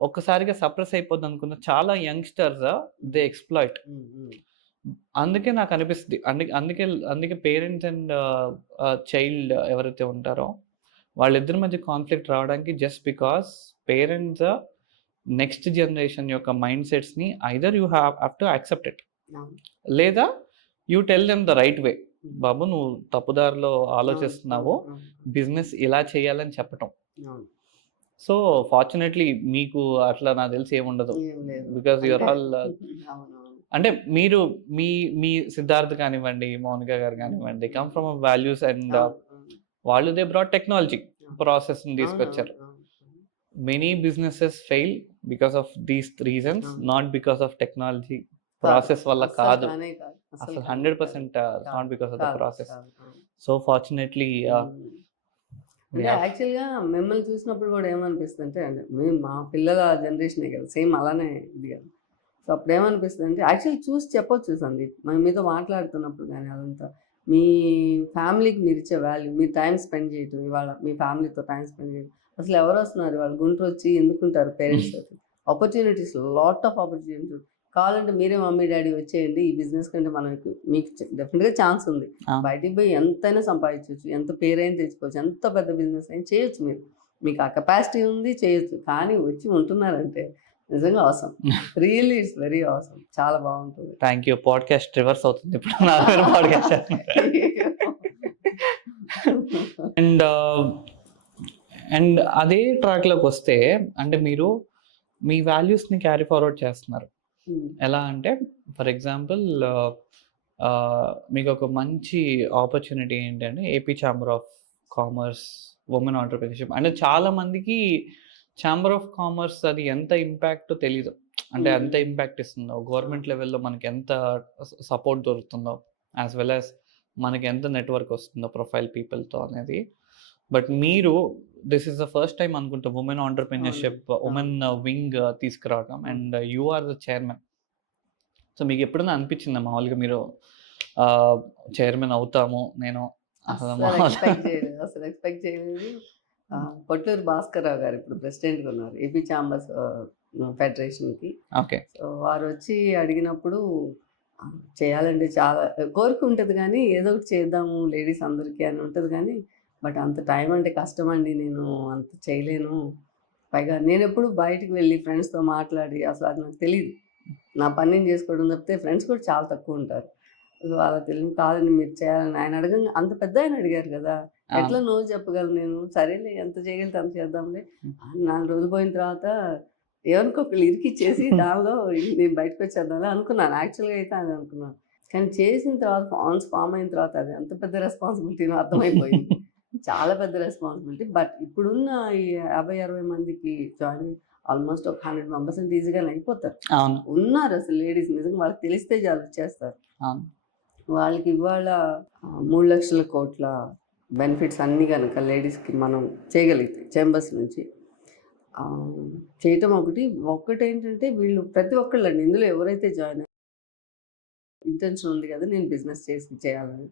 ఒక్కసారిగా సప్రెస్ అయిపోద్ది అనుకున్న చాలా యంగ్స్టర్స్ దే ఎక్స్ప్లాయిట్. అందుకే నాకు అనిపిస్తుంది, అందుకే పేరెంట్స్ అండ్ చైల్డ్ ఎవరైతే ఉంటారో వాళ్ళిద్దరి మధ్య కాన్ఫ్లిక్ట్ రావడానికి just because parents next generation యొక్క మైండ్ సెట్స్ని either you have to accept it, లేదా you tell them the right way. బాబు నువ్వు తప్పుదారిలో ఆలోచిస్తున్నావు, బిజినెస్ ఇలా చేయాలని చెప్పటం. సో ఫార్చునేట్లీ మీకు అట్లా నాకు తెలిసి ఏముండదు. బికాస్ యూఆర్ ఆల్ అంటే మీరు మీ సిద్ధార్థ్ కానివ్వండి, మౌనిక గారు కానివ్వండి, కమ్ ఫ్రమ్ వాల్యూస్ అండ్ వాళ్ళు దే బ్రాట్ టెక్నాలజీ ప్రాసెస్ని తీసుకొచ్చారు. Many businesses fail because of these reasons, not because of technology process వల్ల కాదు. అసలు 100% not because of the process. So fortunately అంటే యాక్చువల్గా మిమ్మల్ని చూసినప్పుడు కూడా ఏమనిపిస్తుంది అంటే, మేము మా పిల్లల జనరేషనే కదా, సేమ్ అలానే ఇది కదా. సో అప్పుడు ఏమనిపిస్తుంది అంటే, యాక్చువల్లీ చూసి చెప్పొచ్చు సందీప్, మేము మీతో మాట్లాడుతున్నప్పుడు కానీ అదంతా మీ ఫ్యామిలీకి మీరు ఇచ్చే వాల్యూ, మీ టైం స్పెండ్ చేయటం, ఇవాళ మీ ఫ్యామిలీతో టైం స్పెండ్ చేయడం. అసలు ఎవరు వస్తున్నారు వాళ్ళు గుంటూరు వచ్చి ఎందుకుంటారు parents? Opportunities, lot of opportunities. కావాలంటే మీరే మమ్మీ డాడీ వచ్చేయండి, ఈ బిజినెస్ కంటే మనకు మీకు డెఫినెట్గా ఛాన్స్ ఉంది. బయటికి పోయి ఎంతైనా సంపాదించవచ్చు, ఎంత పేరైనా తెచ్చుకోవచ్చు, ఎంత పెద్ద బిజినెస్ అయినా చేయొచ్చు. మీకు ఆ కెపాసిటీ ఉంది, చేయొచ్చు. కానీ వచ్చి ఉంటున్నారంటే నిజంగా అవసరం, రియల్లీ ఇట్స్ వెరీ అవసరం, చాలా బాగుంటుంది. Thank you. పాడ్కాస్ట్ రివర్స్ అవుతుంది ఇప్పుడు. పాడ్కాస్ట్ అండ్ అదే ట్రాక్లోకి వస్తే, అంటే మీరు మీ వాల్యూస్ని క్యారీ ఫార్వర్డ్ చేస్తున్నారు. ఎలా అంటే, ఫర్ ఎగ్జాంపుల్ మీకు ఒక మంచి ఆపర్చునిటీ ఏంటంటే AP chamber of commerce women entrepreneurship. అంటే చాలా మందికి ఛాంబర్ ఆఫ్ కామర్స్ అది ఎంత ఇంపాక్ట్ తెలీదు. అంటే ఎంత ఇంపాక్ట్ ఇస్తుందో, గవర్నమెంట్ లెవెల్లో మనకి ఎంత సపోర్ట్ దొరుకుతుందో, యాజ్ వెల్ యాజ్ మనకి ఎంత నెట్వర్క్ వస్తుందో ప్రొఫైల్ పీపుల్తో అనేది. బట్ మీరు this is the first time అనుకుంటా ఉమెన్ ఆంటర్‌ప్రెన్యూర్‌షిప్, ఉమెన్ వింగ్ తీసుకురావడం, and you are the chairman. So మీకు ఎప్పుడైనా అనిపించిందా మామూలుగా మీరు చైర్మన్ అవుతాము నేను? అసలు ఎక్స్పెక్ట్ చేయలేదు. పొట్లూరు భాస్కర్రావు గారు ఇప్పుడు ప్రెసిడెంట్గా ఉన్నారు ఏపీ ఛాంబర్స్ ఫెడరేషన్కి. ఓకే. సో వారు వచ్చి అడిగినప్పుడు ఆ, చేయాలంటే చాలా కోరిక ఉంటుంది కానీ ఏదో ఒకటి చేద్దాము లేడీస్ అందరికీ అని ఉంటుంది కానీ బట్ అంత టైం అంటే కష్టం అండి, నేను అంత చేయలేను. పైగా నేను ఎప్పుడు బయటికి వెళ్ళి ఫ్రెండ్స్తో మాట్లాడి అసలు అది నాకు తెలియదు. నా పని నేను చేసుకోవడం తప్పితే ఫ్రెండ్స్ కూడా చాలా తక్కువ ఉంటారు. సో అలా తెలియదు కాదండి మీరు చేయాలని ఆయన అడగంగా అంత పెద్ద ఆయన అడిగారు కదా, ఎట్లా నో చెప్పగలను నేను. సరేలే ఎంత చేయగలిగితే అంత చేద్దాంలే. 4 రోజులు పోయిన తర్వాత ఎవరికొకళ్ళు ఇరికిచ్చేసి దానిలో నేను బయటకు వచ్చేద్దాంలే అనుకున్నాను. యాక్చువల్గా అయితే అది అనుకున్నాను. కానీ చేసిన తర్వాత ఫామ్ అయిన తర్వాత అది ఎంత పెద్ద రెస్పాన్సిబిలిటీనో అర్థమైపోయింది. చాలా పెద్ద రెస్పాన్సిబిలిటీ. బట్ ఇప్పుడున్న ఈ 50-60 మందికి జాయిన్ ఆల్మోస్ట్ ఒక 100 మెంబర్స్ అంటే ఈజీగానే అయిపోతారు. అవును. ఉన్నారు అసలు లేడీస్ నిజంగా వాళ్ళకి తెలిస్తే చాలు చేస్తారు. అవును. వాళ్ళకి ఇవాళ 3 లక్షల కోట్ల బెనిఫిట్స్ అన్నీ కనుక లేడీస్కి మనం చేయగలిగితే చేంబర్స్ నుంచి చేయటం ఒకటేంటంటే వీళ్ళు ప్రతి ఒక్కళ్ళండి ఇందులో ఎవరైతే జాయిన్ ఇంటెన్షన్ ఉంది కదా నేను బిజినెస్ చేయాలని,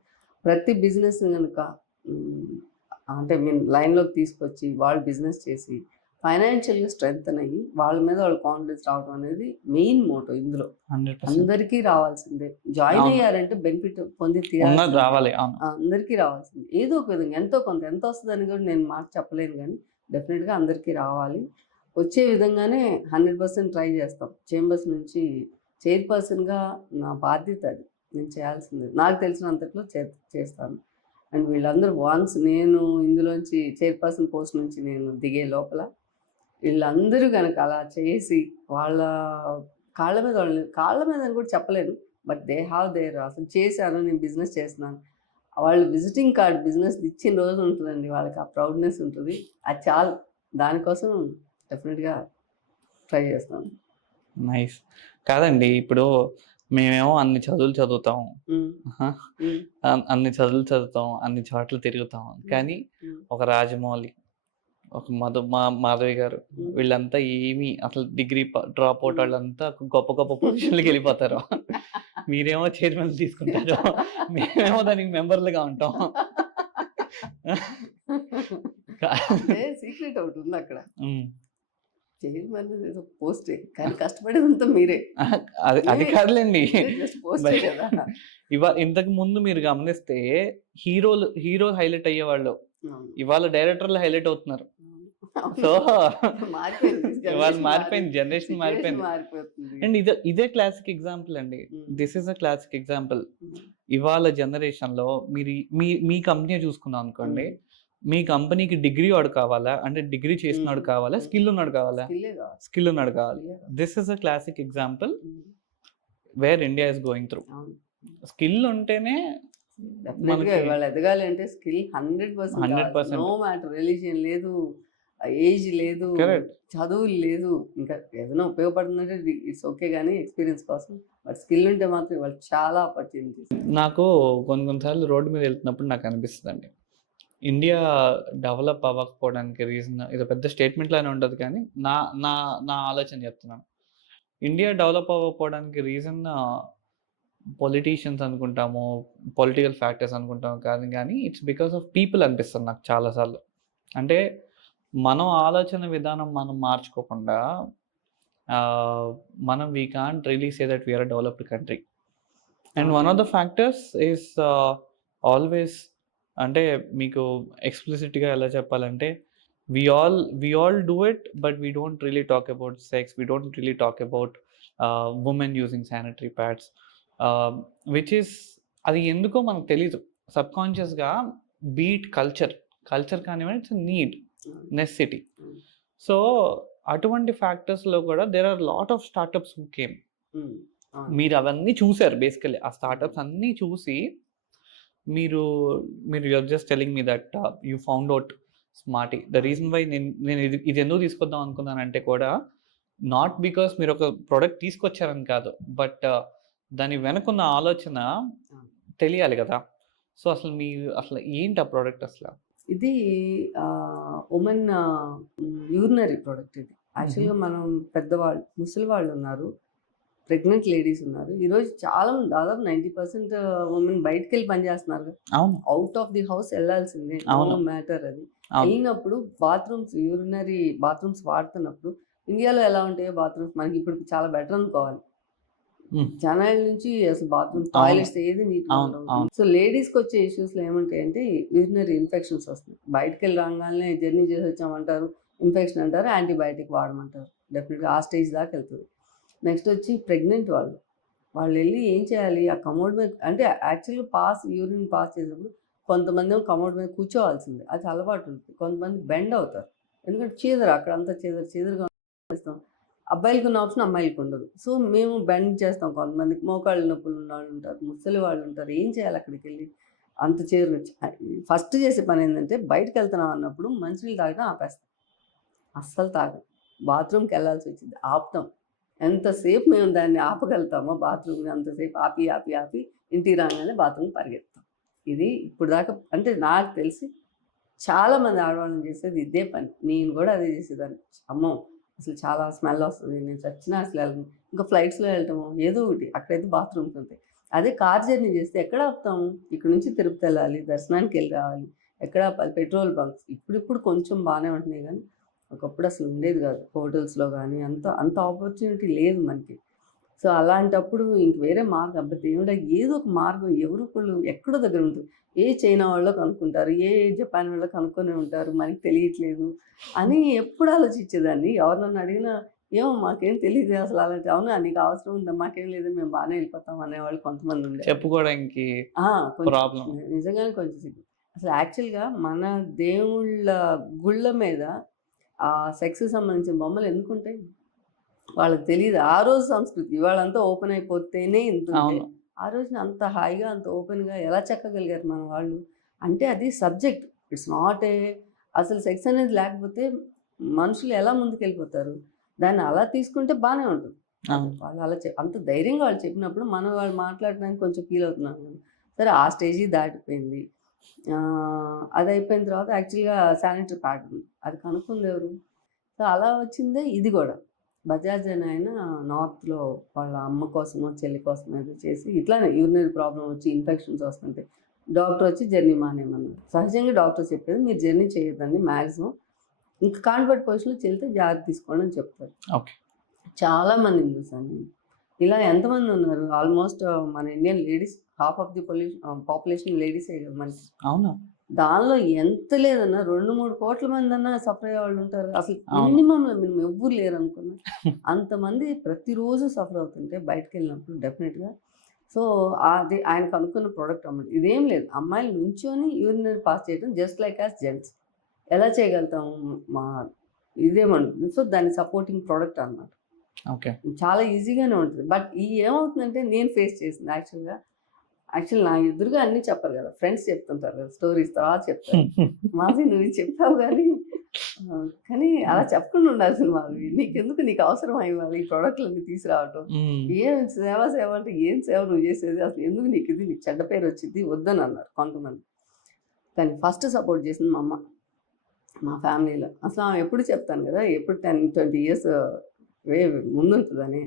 ప్రతి బిజినెస్ కనుక అంటే మేము లైన్లోకి తీసుకొచ్చి వాళ్ళు బిజినెస్ చేసి ఫైనాన్షియల్గా స్ట్రెంగ్త్ అయ్యి వాళ్ళ మీద వాళ్ళ కాన్ఫిడెన్స్ రావడం అనేది మెయిన్ మోటో. ఇందులో 100% అందరికీ రావాల్సిందే. జాయిన్ అవును. అయ్యారంటే బెనిఫిట్ పొంది ఉన్నది తీరాల్సిందే. రావాలి. అవును. అందరికీ రావాల్సింది ఏదో ఒక విధంగా ఎంతో కొంత ఎంత వస్తుందని కూడా నేను మాట చెప్పలేను కానీ డెఫినెట్గా అందరికీ రావాలి. వచ్చే విధంగానే 100% ట్రై చేస్తాం. చేంబర్స్ నుంచి చైర్పర్సన్గా నా బాధ్యత అది, నేను చేయాల్సింది నాకు తెలిసినంతట్లో చేస్తాను. అండ్ వీళ్ళందరూ వాన్స్ నేను ఇందులోంచి చైర్పర్సన్ పోస్ట్ నుంచి నేను దిగే లోపల వీళ్ళందరూ కనుక అలా చేసి వాళ్ళ కాళ్ళ మీద అని కూడా చెప్పలేను, బట్ దే హ్యావ్ దేర్ అసలు చేశాను నేను బిజినెస్ చేస్తున్నాను వాళ్ళు విజిటింగ్ కార్డ్ బిజినెస్ ఇచ్చిన రోజు ఉంటుందండి, వాళ్ళకి ఆ ప్రౌడ్నెస్ ఉంటుంది. అది చాలు. దానికోసం డెఫినెట్గా ట్రై చేస్తాను. నైస్. కాదండి, ఇప్పుడు మేమేమో అన్ని చదువులు చదువుతాం, అన్ని చోట్ల తిరుగుతాం, కానీ ఒక రాజమౌళి, ఒక మాధవి గారు వీళ్ళంతా ఏమి అసలు డిగ్రీ డ్రాప్ అవుట్ వాళ్ళంతా గొప్ప గొప్ప పొజిషన్లకి వెళ్ళిపోతారు. మీరేమో చైర్మన్ తీసుకుంటారు, మేమేమో దానికి మెంబర్లుగా ఉంటాం. సీక్రెట్ ఒకటి ఉంది అక్కడ. చైర్మన్ పోస్టే కానీ కష్టపడేదంతా మీరే. అది కాదులేండి. పోస్టే కదా. ఇంతకు ముందు మీరు గమనిస్తే హీరో హైలైట్ అయ్యేవాళ్ళు ఇవాళ డైరెక్టర్లు హైలైట్ అవుతున్నారు. సో వాళ్ళు మారిపోయింది, జనరేషన్ మారిపోయింది. అండ్ ఇదే క్లాసిక్ ఎగ్జాంపుల్ అండి. This is a classic example. ఇవాళ జనరేషన్ లో మీరు మీ కంపెనీ చూసుకున్నాం అనుకోండి, మీ కంపెనీకి డిగ్రీ వాడు కావాలా అంటే డిగ్రీ చేసినాడు కావాలా, స్కిల్ ఉన్నాడు కావాలా? స్కిల్ ఉన్నాడు కావాలి. This is a classic example where India is going through. Skill ఉంటేనే వాళ్ళు ఎదగాలి అంటే స్కిల్ 100%. నో మ్యాటర్ రిలీజియన్ లేదు, ఏజ్ లేదు, చదువు లేదు, ఇంకా ఏదైనా ఉపయోగపడుతుందంటే ఇట్స్ ఓకే కానీ ఎక్స్పీరియన్స్ కోసం. బట్ స్కిల్ ఉంటే మాత్రం వాళ్ళు చాలా ఆపర్చునిటీస్. నాకు కొన్నిసార్లు రోడ్డు మీద వెళ్తున్నప్పుడు నాకు అనిపిస్తుంది, ఇండియా డెవలప్ అవ్వకపోవడానికి రీజన్ ఇది పెద్ద స్టేట్మెంట్ లానే ఉండదు కానీ నా నా నా ఆలోచన చెప్తున్నాను. ఇండియా డెవలప్ అవ్వకపోవడానికి రీజన్ పొలిటీషియన్స్ అనుకుంటాము, పొలిటికల్ ఫ్యాక్టర్స్ అనుకుంటాము కాదు, కానీ ఇట్స్ బికాస్ ఆఫ్ పీపుల్ అనిపిస్తుంది నాకు చాలాసార్లు. అంటే మనం ఆలోచన విధానం మనం మార్చుకోకుండా మనం we can't really say that we're a developed country. And one of the factors is always, అంటే మీకు ఎక్స్ప్లిసిట్గా ఎలా చెప్పాలంటే we all do it, but we don't really talk about sex, we don't really talk about women using sanitary pads, which is అది ఎందుకో మనకు తెలీదు. సబ్కాన్షియస్గా be it culture కానివ్వండి, ఇట్స్ నీడ్ నెసెసిటీ. సో అటువంటి ఫ్యాక్టర్స్లో కూడా there are lot of startups who came. మీరు అవన్నీ చూసారు బేసికలీ, ఆ స్టార్టప్స్ అన్నీ చూసి మీరు you're just telling me that you found out smarty. The reason why నేను ఇది ఎందుకు తీసుకొద్దాం అనుకున్నానంటే కూడా నాట్ బికాస్ మీరు ఒక ప్రోడక్ట్ తీసుకొచ్చారని కాదు, బట్ దాని వెనకున్న ఆలోచన తెలియాలి కదా. సో అసలు ఏంటి ఆ ప్రోడక్ట్? అసలు ఇది ఉమెన్ యూరినరీ ప్రోడక్ట్. ఇది యాక్చువల్గా మనం పెద్దవాళ్ళు ముసలి వాళ్ళు ఉన్నారు, ప్రెగ్నెంట్ లేడీస్ ఉన్నారు. ఈరోజు చాలా మంది దాదాపు 90% ఉమెన్ బయటికెళ్ళి పని చేస్తున్నారు. అవును. ఔట్ ఆఫ్ ది హౌస్ వెళ్ళాల్సిందే. నో అవును. మ్యాటర్ అది. అవును. వెళ్ళినప్పుడు బాత్రూమ్స్, యూరినరీ బాత్రూమ్స్ వాడుతున్నప్పుడు ఇండియాలో ఎలా ఉంటాయో బాత్రూమ్స్ మనకి ఇప్పుడు చాలా బెటర్ అనుకోవాలి. హ్మ్. జనాల నుంచి అసలు బాత్రూమ్, అవును. టాయిలెట్స్ ఏది నీట్‌గా అవును. ఉండవు. అవును. సో, లేడీస్‌కి వచ్చే ఇష్యూస్‌లో ఏముంటాయంటే యూరినరీ ఇన్ఫెక్షన్స్ వస్తాయి. బయటికెళ్ళి రాంగాల్నే జర్నీ చేసి వచ్చామంటారు. ఇన్ఫెక్షన్ అంటారు. యాంటీబయాటిక్ వాడమంటారు. డెఫినిట్‌గా ఆ స్టేజ్ దాకా వెళ్తది. నెక్స్ట్ వచ్చి ప్రెగ్నెంట్ వాళ్ళు. వాళ్ళెళ్ళి ఏం చేయాలి? ఆ కమోడ్ మీద అంటే యాక్చువల్‌గా యూరిన్ పాస్ చేసేటప్పుడు కొంతమందేమో కమోడ్ మీద కూర్చోవాల్సిందే. అది అలవాటు ఉంటుంది. కొంతమంది బెండ్ అవుతారు. ఎందుకంటే చీదర అక్కడంతా చీదరగా చేస్తాం. అబ్బాయిలకున్న ఆప్షన్ అమ్మాయిలకుండదు. సో, మేము బెండ్ చేస్తాం కొంతమందికి. మోకాళ్ళ నొప్పులు ఉన్నవాళ్ళు ఉంటారు. ముసలి వాళ్ళు ఉంటారు. ఏం చేయాలి అక్కడికెళ్ళి? అంత చీదరొచ్చి ఫస్ట్ చేసే పనేంటంటే బయటికెళ్తున్నాం అన్నప్పుడు మంచినీళ్ళు తాగడం ఆపేస్తాం. అస్సలు తాగం. బాత్రూమ్‌కెళ్ళాల్సొచ్చిద్ది. ఆపుతాం. ఎంతసేపు మేము దాన్ని ఆపగలుగుతామో బాత్రూమ్‌ని అంతసేపు ఆపి ఇంటికి రాగానే బాత్రూమ్‌కి పరిగెత్తాం. ఇది ఇప్పుడు దాకా అంటే నాకు తెలిసి చాలామంది ఆడవాళ్ళని చేసేది ఇదే పని. నేను గూడా అదే చేసేదాన్ని. అమ్మో! అసలు చాలా స్మెల్ వస్తది. నేను చచ్చినా అసలు ఎళ్ళను. ఇంకా ఫ్లైట్స్‌లో వెళ్ళటమో ఏదో ఒకటి. అక్కడైతే బాత్రూమ్స్ ఉంటాయి. అదే కార్ జర్నీ చేస్తే ఎక్కడ ఆపుతాము? ఇక్కడి నుంచి తిరుపతెళ్ళాలి. దర్శనానికెళ్ళి రావాలి. ఎక్కడ ఆపాలి? Petrol bunks. ఇప్పుడిప్పుడు కొంచెం బానే ఉంటున్నాయి గానీ, ఒకప్పుడు అసలు ఉండేది గాదు. హోటల్స్‌లో గానీ అంత ఆపర్చునిటీ లేదు మనకి. సో, అలాంటప్పుడు ఇంక వేరే మార్గం అబ్బా! దేవుడా! ఏదో ఒక మార్గం ఎవరో ఒకళ్ళు ఎక్కడో దగ్గర ఉంటుంది. ఏ చైనా వాళ్ళో కనుక్కుంటారు. ఏ జపాన్ వాళ్ళో కనుక్కొనే ఉంటారు. మనకి తెలియట్లేదు అని ఎప్పుడు ఆలోచించేదాన్ని. ఎవరినన్నా అడిగినా, "ఏమో మాకేం తెలీదే అసలు అలాంటి అవునా నీకు అవసరం ఉందా? మాకేం లేదు మేము బానే వెళ్ళిపోతాం" అనేవాళ్ళు కొంతమంది ఉండేవారు. చెప్పుకోవడానికి ఆ! కొంచెం ప్రాబ్లమ్. నిజంగానే కొంచెం సిగ్గు. అసలు యాక్చువల్‌గా మన దేవుళ్ళ గుళ్ళ మీద సెక్స్‌కి సంబంధించిన బొమ్మలు ఎందుకుంటాయి? వాళ్ళకి తెలీదు. ఆ రోజు సంస్కృతి. ఇవాళంతా ఓపెన్ అయిపోతేనే ఇంతుంటే, అవును. ఆ రోజున అంత హాయిగా, అంత ఓపెన్‌గా ఎలా చెక్కగలిగారు మన వాళ్ళు? అంటే అది సబ్జెక్ట్. ఇట్స్ నాట్ ఏ అసలు సెక్స్ అనేది లేకపోతే మనుషులు ఎలా ముందుకెళ్ళిపోతారు? దాన్ని అలా తీసుకుంటే బానే ఉంటుంది. అవును. వాళ్ళు అలా అంత ధైర్యంగా వాళ్ళు చెప్పినప్పుడు వాళ్ళు మాట్లాడడానికి కొంచెం ఫీల్ అవుతున్నాం కదా! సరే ఆ స్టేజ్‌కి దాటిపోయింది. అదయిపోయిన తర్వాత యాక్చువల్‌గా శానిటరీ ప్యాడ్ ఉంది. అది కనుక్కుందెవరు? సో, అలా వచ్చిందే ఇది గూడా. బజాజ్ అని ఆయన నార్త్‌లో వాళ్ళ అమ్మ కోసమో, చెల్లి కోసమో ఏదో చేసి ఇట్లానే యూరినరీ ప్రాబ్లమ్ వచ్చి ఇన్ఫెక్షన్స్ వస్తుంటే డాక్టర్ వచ్చి జర్నీ మానేయమన్నారు. సహజంగా డాక్టర్ చెప్పేది మీరు జర్నీ చేయొద్దండి మాక్సిమం. ఇంక కాన్వర్ట్ పొజిషన్‌లో చెల్లితే జాగ్రత్త తీసుకోండి అని చెప్తారు. ఓకే. చాలా మందిని చూసాను నేను. ఇలా ఎంతమంది ఉన్నారు? ఆల్మోస్ట్ మన Indian ladies half of the population లేడీసే కదా మనకి. అవునా? దానిలో ఎంత లేదన్నా 2, 3 కోట్ల మందన్నా సఫర్ అయ్యేవాళ్ళు ఉంటారు. అసలు అవును. మినిమమ్‌లో మినిమం ఎవ్వరు లేరనుకున్నా. అంతమంది ప్రతిరోజు సఫర్ అవుతుంటే బయటికెళ్ళినప్పుడు డెఫినిట్‌గా సో, అది ఆయన కనుక్కున్న ప్రొడక్ట్ అన్నమాట. ఇదేం లేదు. అమ్మాయిలు నుంచొని యూరినరీ పాస్ చేయడం జస్ట్ లైక్ యాస్ జెంట్స్. ఎలా చేయగలుగుతాము? మా ఇదేమంటుంది. సో, దాన్ని సపోర్టింగ్ ప్రొడక్ట్ అన్నమాట. ఓకే. చాలా ఈజీగానే ఉంటది. బట్ ఏమవుతుందంటే నేను ఫేస్ చేసింది యాక్చువల్ నా ఎదురుగా అన్నీ చెప్పరు గదా! ఫ్రెండ్స్ చెప్తుంటారు గదా! స్టోరీస్ తర్వాత చెప్తారు. మాధవి నువ్వు ఇది చెప్పావు గానీ కానీ అలా చెప్పకుండా ఉండాల్సింది మాధవి. నీకు అవసరమా ఇవాళ ఈ ప్రొడక్ట్‌లన్నీ తీసుకురావటం? హ్మ్. ఏం సేవ అంటే ఏం సేవ నువ్వు చేసేది? అసలు ఎందుకు నీకిది? నీకు చెడ్డ పేరొచ్చిద్ది వద్దనన్నారు కొంతమంది. కానీ ఫస్ట్ సపోర్ట్ చేసింది మా అమ్మ. మా ఫ్యామిలీలో. అసలు ఆమె ఎప్పుడు చెప్తాను గదా! ఎప్పుడు 10, 20 ఇయర్స్ వే ముందుంటదని.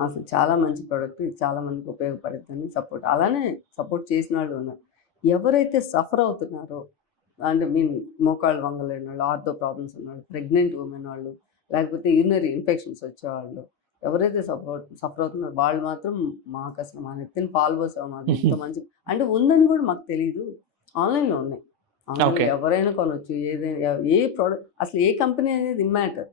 అసలు చాలా మంచి ప్రొడక్ట్. ఇది చాలా మందికి ఉపయోగపడిద్దని అలానే సపోర్ట్ చేసినోళ్ళు ఉన్నారు. ఎవరైతే సఫర్ అవుతున్నారో అంటే మోకాళ్ళు వంగలేనోళ్ళు, ఆర్థో ప్రాబ్లమ్స్ ఉన్నోళ్ళు, ప్రెగ్నెంట్ వుమెన్ వాళ్ళు, లేకపోతే యూరినరీ ఇన్ఫెక్షన్స్ వచ్చేవాళ్ళు, ఎవరైతే సఫర్ అవుతున్నారో వాళ్ళు మాత్రం మాకసలు మా నెత్తిన పాలు పోసావు మాకు ఇంత మంచి అంటే ఉందని గూడా మాకు తెలీదు. ఆన్‌లైన్‌లో ఉన్నాయి. ఆన్‌లైన్‌లో ఓకే. ఎవరైనా కొనొచ్చు. ఏ ప్రొడక్ట్ అసలు ఏ కంపెనీ అనేది ఇంమ్యాటర్.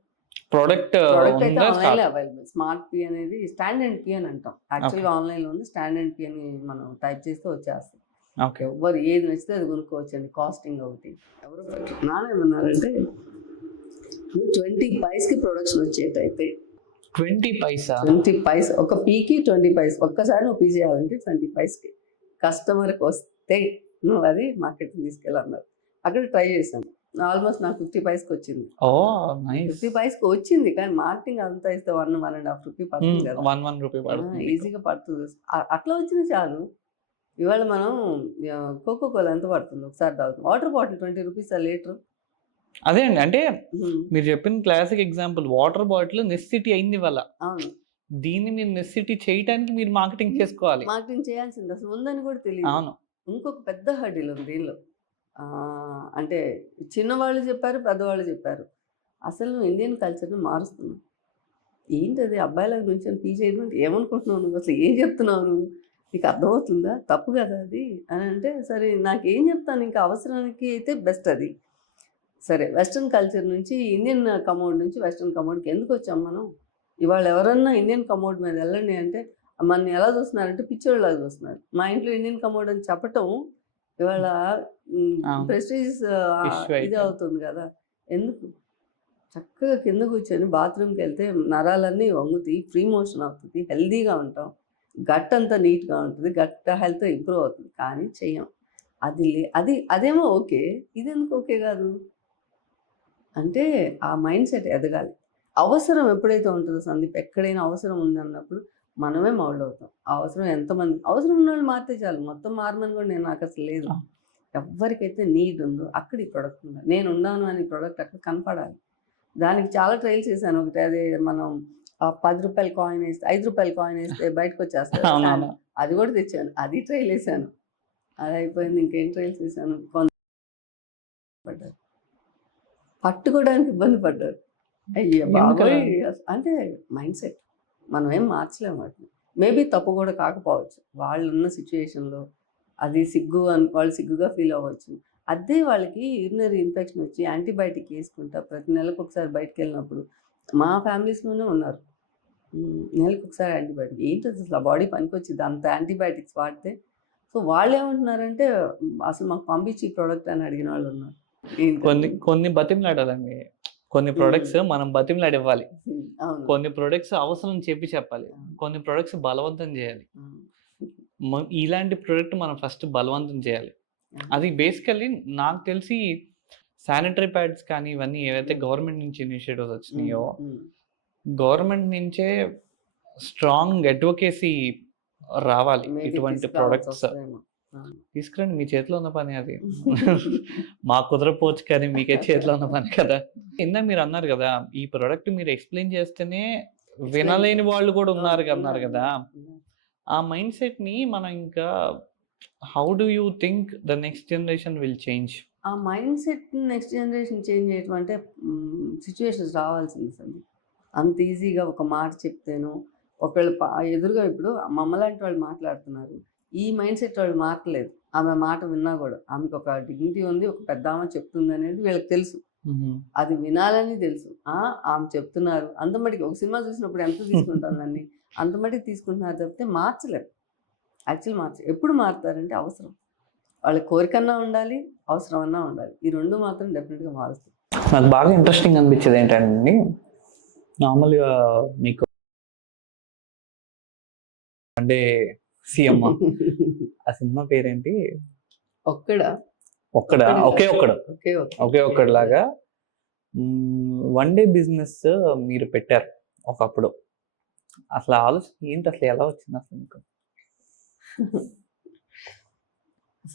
ప్రొడక్ట్ ప్రొడక్ట్ అయితే ఉందా? ఆన్‌లైన్‌లో అవైలబుల్. స్మార్ట్ పీ అనేది స్టాండ్ అండ్ పీ అని అంటాం. ఓకే. యాక్చువల్‌గా ఆన్‌లైన్‌లో ఉంది. స్టాండ్ అండ్ పీ అని మనం టైప్ చేస్తే వచ్చేస్తది. ఓకే. ఎవ్వరు ఏది నచ్చితే అది కొనుక్కోవచ్చండి. కాస్టింగ్ ఒకటి. ఎవరో నానేమన్నారంటే నువ్వు 20 పైస్‌కి ప్రొడక్షన్ వచ్చేటైతే 20 పైసా? 20 పైస్ ఒక పీకి 20 పైస్. ఒక్కసారి నువ్వు పీ చేయాలంటే 20 పైస్‌కి. కస్టమర్‌కి వస్తే నువ్వు అది మార్కెట్‌కి తీసుకెళ్ళన్నారు. అక్కడ ట్రై చేశాను. ఆల్మోస్ట్ నాకు 50 పైస్‌కొచ్చింది. ఓహ్! నైస్. 50 పైస్‌కి వచ్చింది. కానీ మార్కెటింగ్ అంతా ఇస్తే 1, 1.5 రూపీ పడుతుంది కదా! 1 రూపీ పడుతుంది మీకు. ఈజీగా పడుతుంది. అట్లా వచ్చినా చాలు. ఇవాళ మనం కోకో కోలా ఎంత పడుతుంది ఒకసారి తాగుతాం. వాటర్ బాటిల్ 20 రూపీసా లీటరు. అదే అండి. అంటే హ్మ్. మీరు చెప్పిన classic example water bottle necessity అయింది ఇవాళ. అవును. దీన్ని మీరు నెసెసిటీ చేయడానికి మీరు మార్కెటింగ్ చేసుకోవాలి. మార్కెటింగ్ చేయాల్సింది అసలు ఉందని కూడా తెలియదు. అవును. ఇంకొక పెద్ద హర్డిల్ ఉంది దీనిలో. అంటే చిన్నవాళ్ళు చెప్పారు, పెద్దవాళ్ళు చెప్పారు. అసలు నువ్వు ఇండియన్ కల్చర్‌ని మారుస్తున్నావు. ఏంటది అబ్బాయిల గురించి అని చేయడం అంటే ఏమనుకుంటున్నావు నువ్వు? అసలు ఏం చెప్తున్నావు నువ్వు? నీకు అర్థమవుతుందా? తప్పు కదా అది అని అంటే, సరే నాకేం చెప్తాను, ఇంకా అవసరానికి అయితే బెస్ట్ అది. సరే వెస్ట్రన్ కల్చర్ నుంచి ఇండియన్ కమోడ్ నుంచి వెస్ట్రన్ కమోడ్కి ఎందుకు వచ్చాం మనం? ఇవాళ ఎవరన్నా ఇండియన్ కమోడ్ మీద వెళ్ళండి అంటే మనల్ని ఎలా చూస్తున్నారంటే పిచ్చోళ్ళలాగా చూస్తున్నారు. మా ఇంట్లో ఇండియన్ కమోడ్ అని చెప్పటం ఇవాళ అవును. ప్రెస్టీజ్ ఇష్యూ ఇది అయితే. అవుతుంది కదా. ఎందుకు? చక్కగా కింద కూర్చొని బాత్రూమ్కి వెళ్తే నరాలన్నీ వంగుతాయి, ఫ్రీ మోషన్ అవుతుంది, హెల్దీగా ఉంటాం, గట్ అంతా నీట్గా ఉంటుంది, గట్ హెల్త్ ఇంప్రూవ్ అవుతుంది. కానీ చెయ్యం. అదేమో ఓకే, ఇది ఎందుకు ఓకే కాదు అంటే ఆ మైండ్ సెట్ ఎదగాలి. అవసరం ఎప్పుడైతే ఉంటుందో సందీప్, ఎక్కడైనా అవసరం ఉందన్నప్పుడు మనమే మౌల్డ్ అవుతాం. ఆ అవసరం ఎంతమంది అవసరం ఉన్న వాళ్ళు మారితే చాలు, మొత్తం మారమని కూడా నాకు అసలు లేదు. ఎవరికైతే నీడ్ ఉందో అక్కడ ఈ ప్రోడక్ట్ ఉండాలి. నేను ఉన్నాను అని ప్రోడక్ట్ అక్కడ కనపడాలి. దానికి చాలా ట్రైల్స్ చేశాను. ఒకటి అదే మనం ₹10 కాయిన్ వేస్తే ₹5 కాయిన్ వేస్తే బయటకు వచ్చేస్తుంది. అవునవును. అది కూడా తెచ్చాను, అది ట్రైల్ వేసాను, అది అయిపోయింది. ఇంకేం ట్రైల్స్ చేశాను, పడ్డారు, పట్టుకోవడానికి ఇబ్బంది పడ్డారు. అయ్యో బాబోయ్! అంటే మైండ్ సెట్ మనం ఏం మార్చలేము వాటిని. మేబీ తప్పు కూడా కాకపోవచ్చు, వాళ్ళు ఉన్న సిచ్యువేషన్లో అది సిగ్గు అని వాళ్ళు సిగ్గుగా ఫీల్ అవ్వచ్చు. అదే వాళ్ళకి యూరినరీ ఇన్ఫెక్షన్ వచ్చి యాంటీబయాటిక్ వేసుకుంటా ప్రతి నెలకు ఒకసారి బయటకు వెళ్ళినప్పుడు మా ఫ్యామిలీస్లోనే ఉన్నారు. నెలకు ఒకసారి యాంటీబయాటిక్ ఏంటి అసలు ఆ బాడీ పనికొచ్చింది అంత యాంటీబయాటిక్స్ వాడితే. సో వాళ్ళు ఏమంటున్నారంటే అసలు మాకు పంపించి ఈ ప్రోడక్ట్ అని అడిగిన వాళ్ళు ఉన్నారు. కొన్ని బతిమలాడాలండి. కొన్ని ప్రొడక్ట్స్ మనం బతిమలాడి ఇవ్వాలి. అవును, కొన్ని ప్రొడక్ట్స్ అవసరం చెప్పి చెప్పాలి. కొన్ని ప్రొడక్ట్స్ బలవంతం చేయాలి. ఇలాంటి ప్రొడక్ట్ మనం ఫస్ట్ బలవంతం చేయాలి. అది బేసికల్లీ నాకు తెలిసి శానిటరీ ప్యాడ్స్ కానీ ఇవన్నీ ఏవైతే గవర్నమెంట్ నుంచి ఇనిషియేటివ్స్ వచ్చినాయో, గవర్నమెంట్ నుంచే స్ట్రాంగ్ అడ్వకేసీ రావాలి ఇటువంటి ప్రొడక్ట్స్ తీసుకురండి. మీ చేతిలో ఉన్న పని అది. మాకు కుదరపోవచ్చు కానీ మీకే చేతిలో ఉన్న పని కదా. కింద మీరు అన్నారు కదా, ఈ ప్రొడక్ట్ మీరు ఎక్స్ప్లెయిన్ చేస్తేనే వినలేని వాళ్ళు కూడా ఉన్నారు అన్నారు కదా. ఆ మైండ్ సెట్ని మనం ఇంకా how do you think the next generation will change? ఆ mind set next generation change చేయటం అంటే సిచ్యువేషన్స్ రావాల్సింది సంది. అంత ఈజీగా ఒక మాట చెప్తేను ఒకళ్ళు ఎదురుగా ఇప్పుడు మమ్మలాంటి వాళ్ళు మాట్లాడుతున్నారు, ఈ మైండ్ సెట్ వాళ్ళు మారట్లేదు. ఆమె మాట విన్నా కూడా ఆమెకు ఒక డిగ్నిటీ ఉంది, ఒక పెద్ద ఆమె చెప్తుంది అనేది వీళ్ళకి తెలుసు, అది వినాలని తెలుసు. ఆమె చెప్తున్నారు అంత మటుకి. ఒక సినిమా చూసినప్పుడు ఎంత తీసుకుంటాను దాన్ని అంత మటుకు తీసుకుంటున్నారు తప్పితే మార్చలేరు. యాక్చువల్ ఎప్పుడు మారుతారంటే అవసరం, వాళ్ళ కోరికన్నా ఉండాలి, అవసరం అన్నా ఉండాలి. ఈ రెండు మాత్రం డెఫినెట్గా మారుస్తుంది. నాకు బాగా ఇంట్రెస్టింగ్ అనిపించేది ఏంటంటే, నార్మల్గా మీకు అంటే సీఎం ఆ సినిమా పేరేంటి? ఒక్కడా ఒకే ఒక్కడిలాగా వన్ డే బిజినెస్ మీరు పెట్టారు ఒకప్పుడు. అసలు ఆలోచన ఏంటి, అసలు ఎలా వచ్చింది అసలు మీకు?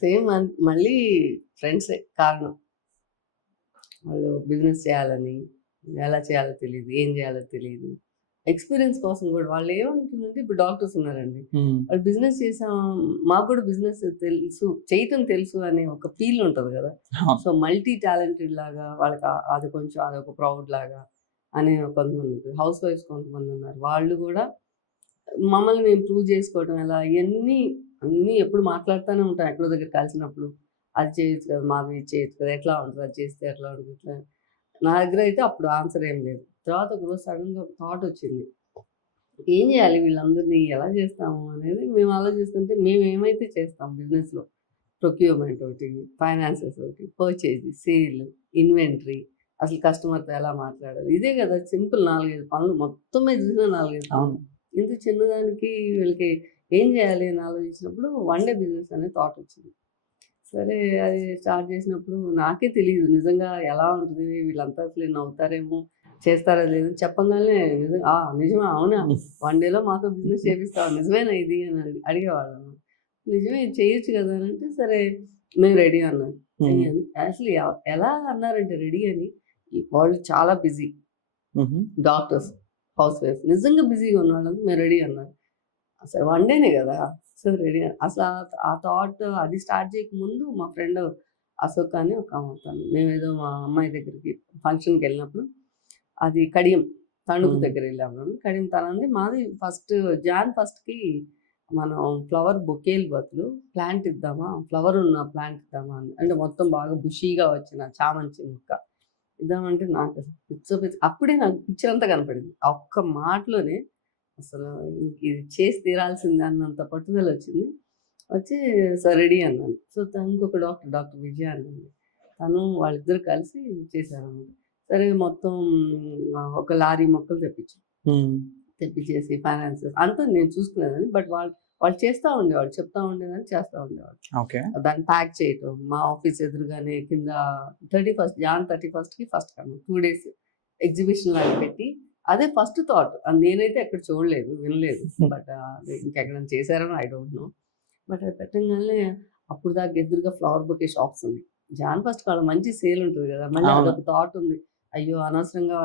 సేమ్ మళ్ళీ ఫ్రెండ్సే కారణం. వాళ్ళు బిజినెస్ చేయాలని, ఎలా చేయాలో తెలియదు, ఏం చేయాలో తెలియదు, ఎక్స్పీరియన్స్ కోసం కూడా. వాళ్ళు ఏమంటుందంటే ఇప్పుడు డాక్టర్స్ ఉన్నారండి, వాళ్ళు బిజినెస్ చేసాం, మాకు కూడా బిజినెస్ తెలుసు, చేయటం తెలుసు అనే ఒక ఫీల్ ఉంటుంది కదా. సో మల్టీ టాలెంటెడ్ లాగా వాళ్ళకి అది కొంచెం అదొక ప్రౌడ్ లాగా అనే కొంతమంది ఉంటుంది. హౌస్ వైఫ్స్ కొంతమంది ఉన్నారు, వాళ్ళు కూడా మమ్మల్ని మేము ప్రూవ్ చేసుకోవడం ఎలా, అన్నీ ఎప్పుడు మాట్లాడుతూనే ఉంటాం ఎక్కడో దగ్గర కలిసినప్పుడు. అది చేయొచ్చు కదా, మాది ఇది చేయొచ్చు కదా, ఎట్లా ఉంటుంది, అది చేస్తే ఎట్లా ఉంటుంది, ఇట్లా. నా దగ్గర అయితే అప్పుడు ఆన్సర్ ఏం లేదు. తర్వాత ఒకరోజు సడన్గా ఒక థాట్ వచ్చింది, ఏం చేయాలి వీళ్ళందరినీ ఎలా చేస్తాము అనేది. మేము ఆలోచిస్తుంటే మేము ఏమైతే చేస్తాం బిజినెస్లో, ప్రొక్యూర్మెంట్ ఒకటి, ఫైనాన్సెస్ ఒకటి, పర్చేజ్, సేల్, ఇన్వెంటరీ, అసలు కస్టమర్తో ఎలా మాట్లాడాలి, ఇదే కదా సింపుల్ 4-5 పనులు. మొత్తం మీద చూసిన 4-5 పనులు. ఇంత చిన్నదానికి వీళ్ళకి ఏం చేయాలి అని ఆలోచించినప్పుడు వన్ డే బిజినెస్ అనే థాట్ వచ్చింది. సరే అది స్టార్ట్ చేసినప్పుడు నాకే తెలియదు నిజంగా ఎలా ఉంటుంది, వీళ్ళంతా అసలు నవ్వుతారేమో, చేస్తారా లేదు చెప్పగానే నిజమా, అవునా, వన్ డేలో మాతో బిజినెస్ చేపిస్తావా, నిజమేనా ఇది అని అడిగేవాళ్ళం. నిజమే చేయొచ్చు కదా అని అంటే, సరే మేము రెడీ అన్నాను. అసలు ఎలా అన్నారంటే రెడీ అని, వాళ్ళు చాలా బిజీ డాక్టర్స్, హౌస్ వైఫ్ నిజంగా బిజీగా ఉన్నాడు, మేము రెడీ అన్నారు. అసలు వన్ డేనే కదా, సో రెడీ అసలు ఆ థాట్ అది స్టార్ట్ చేయకముందు మా ఫ్రెండ్ అశోక్ అని ఒక తను, మేమేదో మా అమ్మాయి దగ్గరికి ఫంక్షన్కి వెళ్ళినప్పుడు, అది కడియం తణుకు దగ్గర వెళ్ళాము. కడియం తనంది మాది జాన్ ఫస్ట్కి మనం ఫ్లవర్ బొకేలు బదులు ప్లాంట్ ఇద్దామా, ఫ్లవర్ ఉన్న ప్లాంట్ ఇద్దామా అని, అంటే మొత్తం బాగా బుషీగా వచ్చిన చామంతి ముక్క ఇద్దామంటే నాకు అసలు అప్పుడే నాకు పిక్చర్ అంతా కనపడింది. ఆ ఒక్క మాటలోనే అసలు ఇంక ఇది చేసి తీరాల్సిందే అన్నంత పట్టుదల వచ్చింది. వచ్చి సో రెడీ అన్నాను. సో తనకి ఒక డాక్టర్ విజయ అని ఉంది. తను వాళ్ళిద్దరు కలిసి చేశారన్నమాట. సరే మొత్తం ఒక లారీ మొక్కలు తెప్పించేసి ఫైనాన్సెస్ అంతా నేను చూసుకునేదాన్ని. బట్ వాళ్ళు చేస్తూ ఉండేవాళ్ళు, చెప్తా ఉండేదాన్ని, చేస్తూ ఉండేవాళ్ళు. ఓకే. దాన్ని ప్యాక్ చేయటం మా ఆఫీస్ ఎదురుగానే కింద 31st జాన్ 31st ఫస్ట్ కన్నా 2 days ఎగ్జిబిషన్ లాగా పెట్టి, అదే ఫస్ట్ థాట్. నేనైతే ఎక్కడ చూడలేదు, వినలేదు. బట్ ఇంకెక్కడైనా చేశారని ఐ డోంట్ నో. బట్ అది పెట్టంగానే అప్పుడు దాకా ఎదురుగా ఫ్లవర్ బొకే షాప్స్ ఉన్నాయి. జాన్ ఫస్ట్ వాళ్ళ మంచి సేల్ ఉంటుంది కదా, మళ్ళీ అదొక థాట్ ఉంది. అయ్యో అనవసరంగా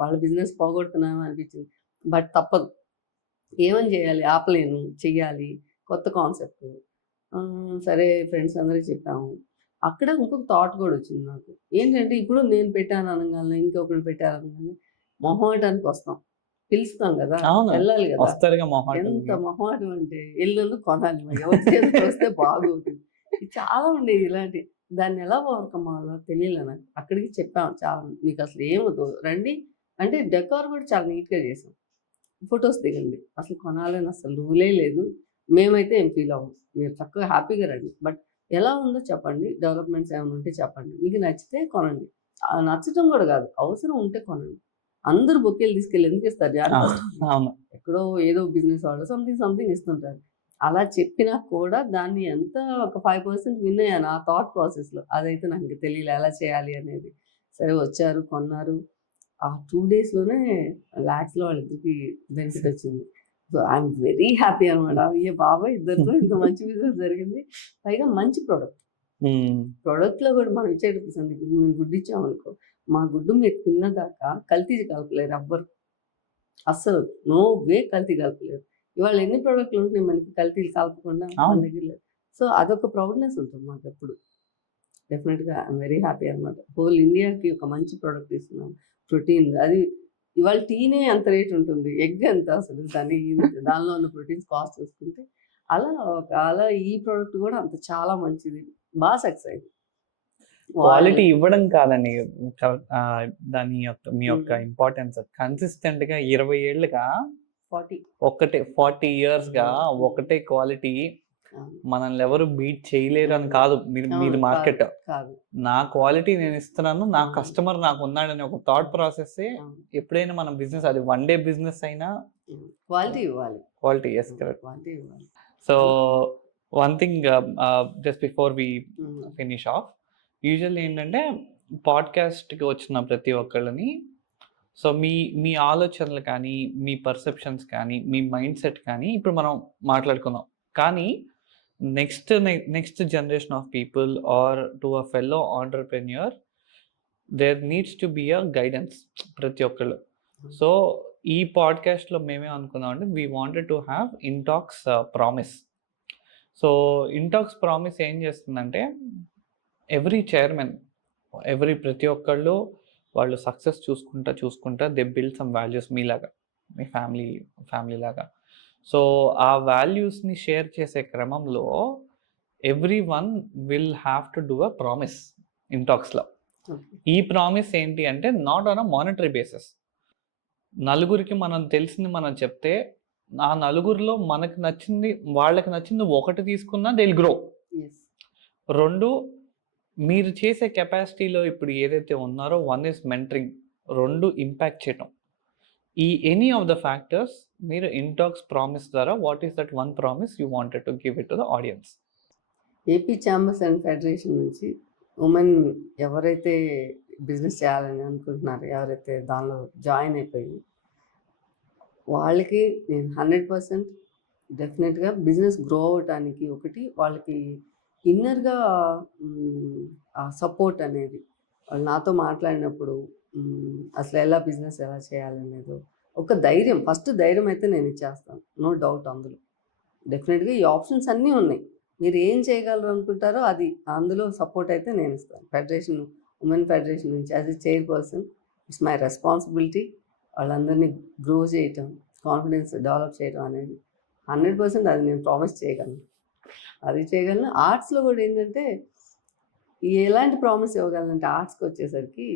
వాళ్ళ బిజినెస్ పోగొడుతున్నామని అనిపించింది. బట్ తప్పదు, ఏమని చేయాలి, ఆపలేను, చెయ్యాలి. కొత్త కాన్సెప్ట్. సరే ఫ్రెండ్స్ అందరికి చెప్పాము. అక్కడ ఇంకొక థాట్ కూడా వచ్చింది నాకు. ఏంటంటే ఇప్పుడు నేను పెట్టాను అనగానే, ఇంకొకరు పెట్టారు అనగానే మొహమాటానికి వస్తాం. పిలుస్తాం కదా, వెళ్ళాలి కదా. ఎంత మొహమాటం అంటే ఎల్లుండి కొనాలి, మరి ఎవరి చేతికి వస్తే బాగోదు. చాలా ఉండేది ఇలాంటి. దాన్ని ఎలా ఓవర్కమ్ అవ్వాలో తెలియలే నాకు. అక్కడికి చెప్పాము చాలా, మీకు అసలు ఏమవుతు రండి అంటే, డెకార్ కూడా చాలా నీట్గా చేసాం. ఫొటోస్ దిగండి, అసలు కొనాలని అసలు రూలే లేదు. మేమైతే ఏం ఫీల్ అవ్వం, మీరు చక్కగా హ్యాపీగా రండి. బట్ ఎలా ఉందో చెప్పండి, డెవలప్మెంట్స్ ఏమైనా ఉంటే చెప్పండి, మీకు నచ్చితే కొనండి. నచ్చటం కూడా కాదు, అవసరం ఉంటే కొనండి. అందరూ బొకేలు తీసుకెళ్ళి ఎందుకు ఇస్తారు? ఎక్కడో ఏదో బిజినెస్ వాళ్ళు సంథింగ్ ఇస్తుంటారు. అలా చెప్పినా కూడా దాన్ని ఎంత ఒక 5% విన్ అయ్యాను ఆ థాట్ ప్రాసెస్లో. అదైతే నాకు ఇంకా తెలియలే ఎలా చేయాలి అనేది. సరే వచ్చారు, కొన్నారు. ఆ 2 daysలోనే లాక్స్లో వాళ్ళిద్దరికి బెనిఫిట్ వచ్చింది. సో ఐఎమ్ వెరీ హ్యాపీ అనమాట. అయ్యే బాబాయ్, ఇద్దరితో ఇంత మంచి బిజినెస్ జరిగింది. పైగా మంచి ప్రోడక్ట్లో కూడా మనం ఇచ్చేటప్పుడు ఇప్పుడు మేము గుడ్డు ఇచ్చామనుకో, మా గుడ్డు మీరు తిన్నదాకా కల్తీ కలపలేరు ఎవ్వరు, అస్సలు నో వే కల్తీ కలపలేరు. ఇవాళ ఎన్ని ప్రోడక్ట్లు ఉంటున్నాయి మనకి కల్తీలు కలపకుండా మన దగ్గర లేదు. సో అదొక ప్రౌడ్నెస్ ఉంటుంది మాకు ఎప్పుడు. డెఫినెట్గా ఐఎమ్ వెరీ హ్యాపీ అనమాట. హోల్ ఇండియాకి ఒక మంచి ప్రోడక్ట్ ఇస్తున్నాం. ప్రోటీన్ అది ఇవాళ టీనే అంత రేట్ ఉంటుంది, ఎగ్ ఎంత అసలు దానిలో ఉన్న ప్రోటీన్స్ కాస్ట్ చూసుకుంటే, అలా ఈ ప్రోడక్ట్ కూడా అంత చాలా మంచిది, బాగా సక్సెస్ అయింది. క్వాలిటీ ఇవ్వడం కాదండి దాని యొక్క మీ యొక్క ఇంపార్టెన్స్. కన్సిస్టెంట్ గా 20 ఏళ్ళుగా 40 years గా ఒకటే క్వాలిటీ, మనల్ని ఎవరు బీట్ చేయలేరు అని కాదు. మీది మార్కెట్, నా క్వాలిటీ నేను ఇస్తున్నాను, నా కస్టమర్ నాకు ఉన్నాడని ఒక థాట్ ప్రాసెస్. ఎప్పుడైనా మనం బిజినెస్, అది వన్ డే బిజినెస్ అయినా క్వాలిటీ ఇవ్వాలి. Quality, yes correct. So one thing just before we finish off, usually ఏంటంటే పాడ్కాస్ట్కి వచ్చిన ప్రతి ఒక్కళ్ళని, సో మీ ఆలోచనలు కానీ, మీ పర్సెప్షన్స్ కానీ, మీ మైండ్ సెట్ కానీ ఇప్పుడు మనం మాట్లాడుకుందాం. కానీ next generation of people are to a fellow entrepreneur, there needs to be a guidance ప్రతి ఒక్కళ్ళు. సో ఈ పాడ్కాస్ట్లో మేమే అనుకున్నాం అంటే, we wanted to have Intox promise. So Intox promise ఏం చేస్తుందంటే, ఎవ్రీ చైర్మన్, ప్రతి ఒక్కళ్ళు వాళ్ళు సక్సెస్ చూసుకుంటా దే బిల్డ్ సమ్ వాల్యూస్, మీలాగా, మీ ఫ్యామిలీ లాగా. సో ఆ వాల్యూస్ని షేర్ చేసే క్రమంలో everyone will have to do a promise ఇంటాక్స్లో. ఈ ప్రామిస్ ఏంటి అంటే, not on a monetary basis. నలుగురికి మనం తెలిసింది మనం చెప్తే, ఆ నలుగురిలో మనకు నచ్చింది వాళ్ళకి నచ్చింది ఒకటి తీసుకున్నా దే విల్ గ్రో. 2, మీరు చేసే కెపాసిటీలో ఇప్పుడు ఏదైతే ఉన్నారో, 1 is మెంటరింగ్, 2 ఇంపాక్ట్ చేయటం. ఈ ఎనీ ఆఫ్ ద ఫ్యాక్టర్స్ మీరు ఇంటాక్స్ ప్రామిస్ ద్వారా, what is that one promise you wanted to give it to the audience? AP chambers and federation నుంచి ఉమెన్ ఎవరైతే బిజినెస్ చేయాలని అనుకుంటున్నారో, ఎవరైతే దానిలో జాయిన్ అయిపోయి, వాళ్ళకి నేను 100% డెఫినెట్గా బిజినెస్ గ్రో అవటానికి ఒకటి, వాళ్ళకి ఇన్నర్గా ఆ సపోర్ట్ అనేది, వాళ్ళు నాతో మాట్లాడినప్పుడు అసలు బిజినెస్ ఎలా చేయాలనేది ఒక ధైర్యం, ఫస్ట్ ధైర్యం అయితే నేను ఇచ్చేస్తాను, నో డౌట్ అందులో. డెఫినెట్గా ఈ ఆప్షన్స్ అన్నీ ఉన్నాయి, మీరు ఏం చేయగలరు అనుకుంటారో అది అందులో సపోర్ట్ అయితే నేను ఇస్తాను. ఫెడరేషన్, ఉమెన్ ఫెడరేషన్ నుంచి as a chairperson it's my responsibility. వాళ్ళందరినీ గ్రో చేయటం, కాన్ఫిడెన్స్ డెవలప్ చేయడం అనేది 100% అది నేను ప్రామిస్ చేయగలను, అది చేయగలను. ఆర్ట్స్లో కూడా ఏంటంటే ఎలాంటి ప్రామిస్ ఇవ్వగలనంటే ఆర్ట్స్కి వచ్చేసరికి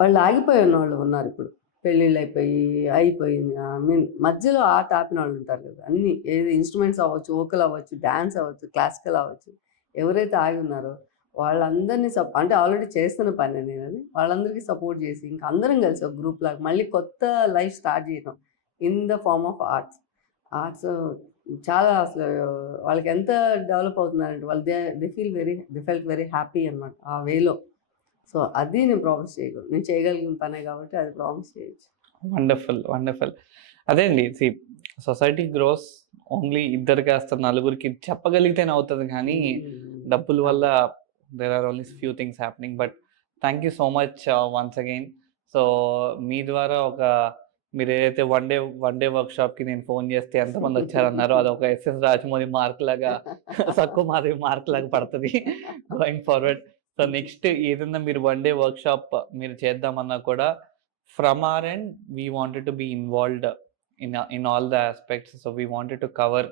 వాళ్ళు ఆగిపోయి ఉన్న వాళ్ళు ఉన్నారు ఇప్పుడు, పెళ్ళిళ్ళు అయిపోయింది, ఐ మీన్ మధ్యలో ఆర్ట్ ఆపిన వాళ్ళు ఉంటారు కదా, అన్ని ఏది ఇన్స్ట్రుమెంట్స్ అవ్వచ్చు, వోకల్ అవ్వచ్చు, డ్యాన్స్ అవ్వచ్చు, క్లాసికల్ అవ్వచ్చు, ఎవరైతే ఆగి ఉన్నారో వాళ్ళందరినీ అంటే ఆల్రెడీ చేస్తున్న పని నేను అది, వాళ్ళందరికీ సపోర్ట్ చేసి ఇంకా అందరం కలిసి ఒక గ్రూప్ లాగా మళ్ళీ కొత్త లైఫ్ స్టార్ట్ చేయడం in the form of arts. Arts చాలా అసలు వాళ్ళకి ఎంత డెవలప్ అవుతున్నారంటే వాళ్ళు దే ఫెల్ట్ వెరీ హ్యాపీ అనమాట ఆ వేలో. సో అది నేను ప్రామిస్ చేయగలను, నేను చేయగలిగిన పనే కాబట్టి అది ప్రామిస్ చేయొచ్చు. వండర్ఫుల్. అదే అండి, సొసైటీ గ్రోస్ ఓన్లీ ఇద్దరు కాస్త నలుగురికి చెప్పగలిగితేనే అవుతుంది, కానీ డబ్బుల వల్ల there are only few things happening. But thank you so much once again. So మీ ద్వారా మీరు ఏదైతే వన్ డే వర్క్షాప్కి నేను ఫోన్ చేస్తే ఎంతమంది వచ్చారన్నారో అది ఒక ఎస్ఎస్ రాజమౌళి మార్క్ లాగా తక్కువ మార్క్ లాగా పడుతుంది గోయింగ్ ఫార్వర్డ్. సో నెక్స్ట్ ఏదైనా మీరు వన్ డే వర్క్షాప్ మీరు చేద్దామన్నా కూడా from our end we wanted to be involved in all the aspects. So we wanted to cover,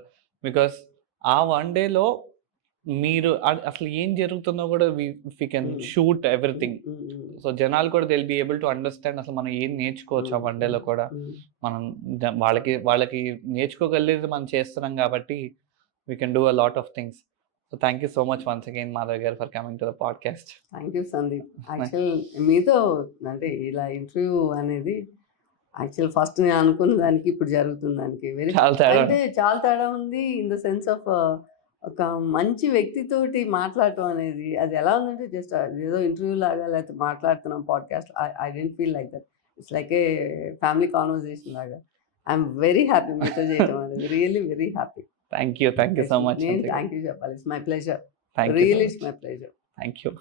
because ఆ వన్ డేలో మీరు అసలు ఏం జరుగుతుందో కూడా we can shoot everything. So జనాలు కూడా they'll be able to understand అసలు మనం ఏం నేర్చుకోవచ్చు ఆ వన్ డేలో కూడా. మనం వాళ్ళకి నేర్చుకోగలిగేది మనం చేస్తున్నాం కాబట్టి we can do a lot of things. So thank you so much once again, Madhav garu, for coming to the podcast. Thank you Sandeep. Actual మీతో అంటే ఇలా ఇంటర్వ్యూ అనేది యాక్చువల్ ఫస్ట్ నేను అనుకున్న దానికి ఇప్పుడు జరుగుతున్న దానికి చాలా తేడా ఉంది. ఇన్ ద సెన్స్ ఆఫ్ ఒక మంచి వ్యక్తితోటి మాట్లాడటం అనేది అది ఎలా ఉందంటే జస్ట్ ఏదో ఇంటర్వ్యూ లాగా లేకపోతే మాట్లాడుతున్నాం podcast, I didn't feel like that. It's like A family conversation లాగా. ఐఎమ్ వెరీ హ్యాపీ మీతో చేయడం అనేది, really very happy. Thank you so much. నేను థ్యాంక్ యూ చెప్పాలి. It's my pleasure, Thank you so really much. It's my pleasure. Thank you.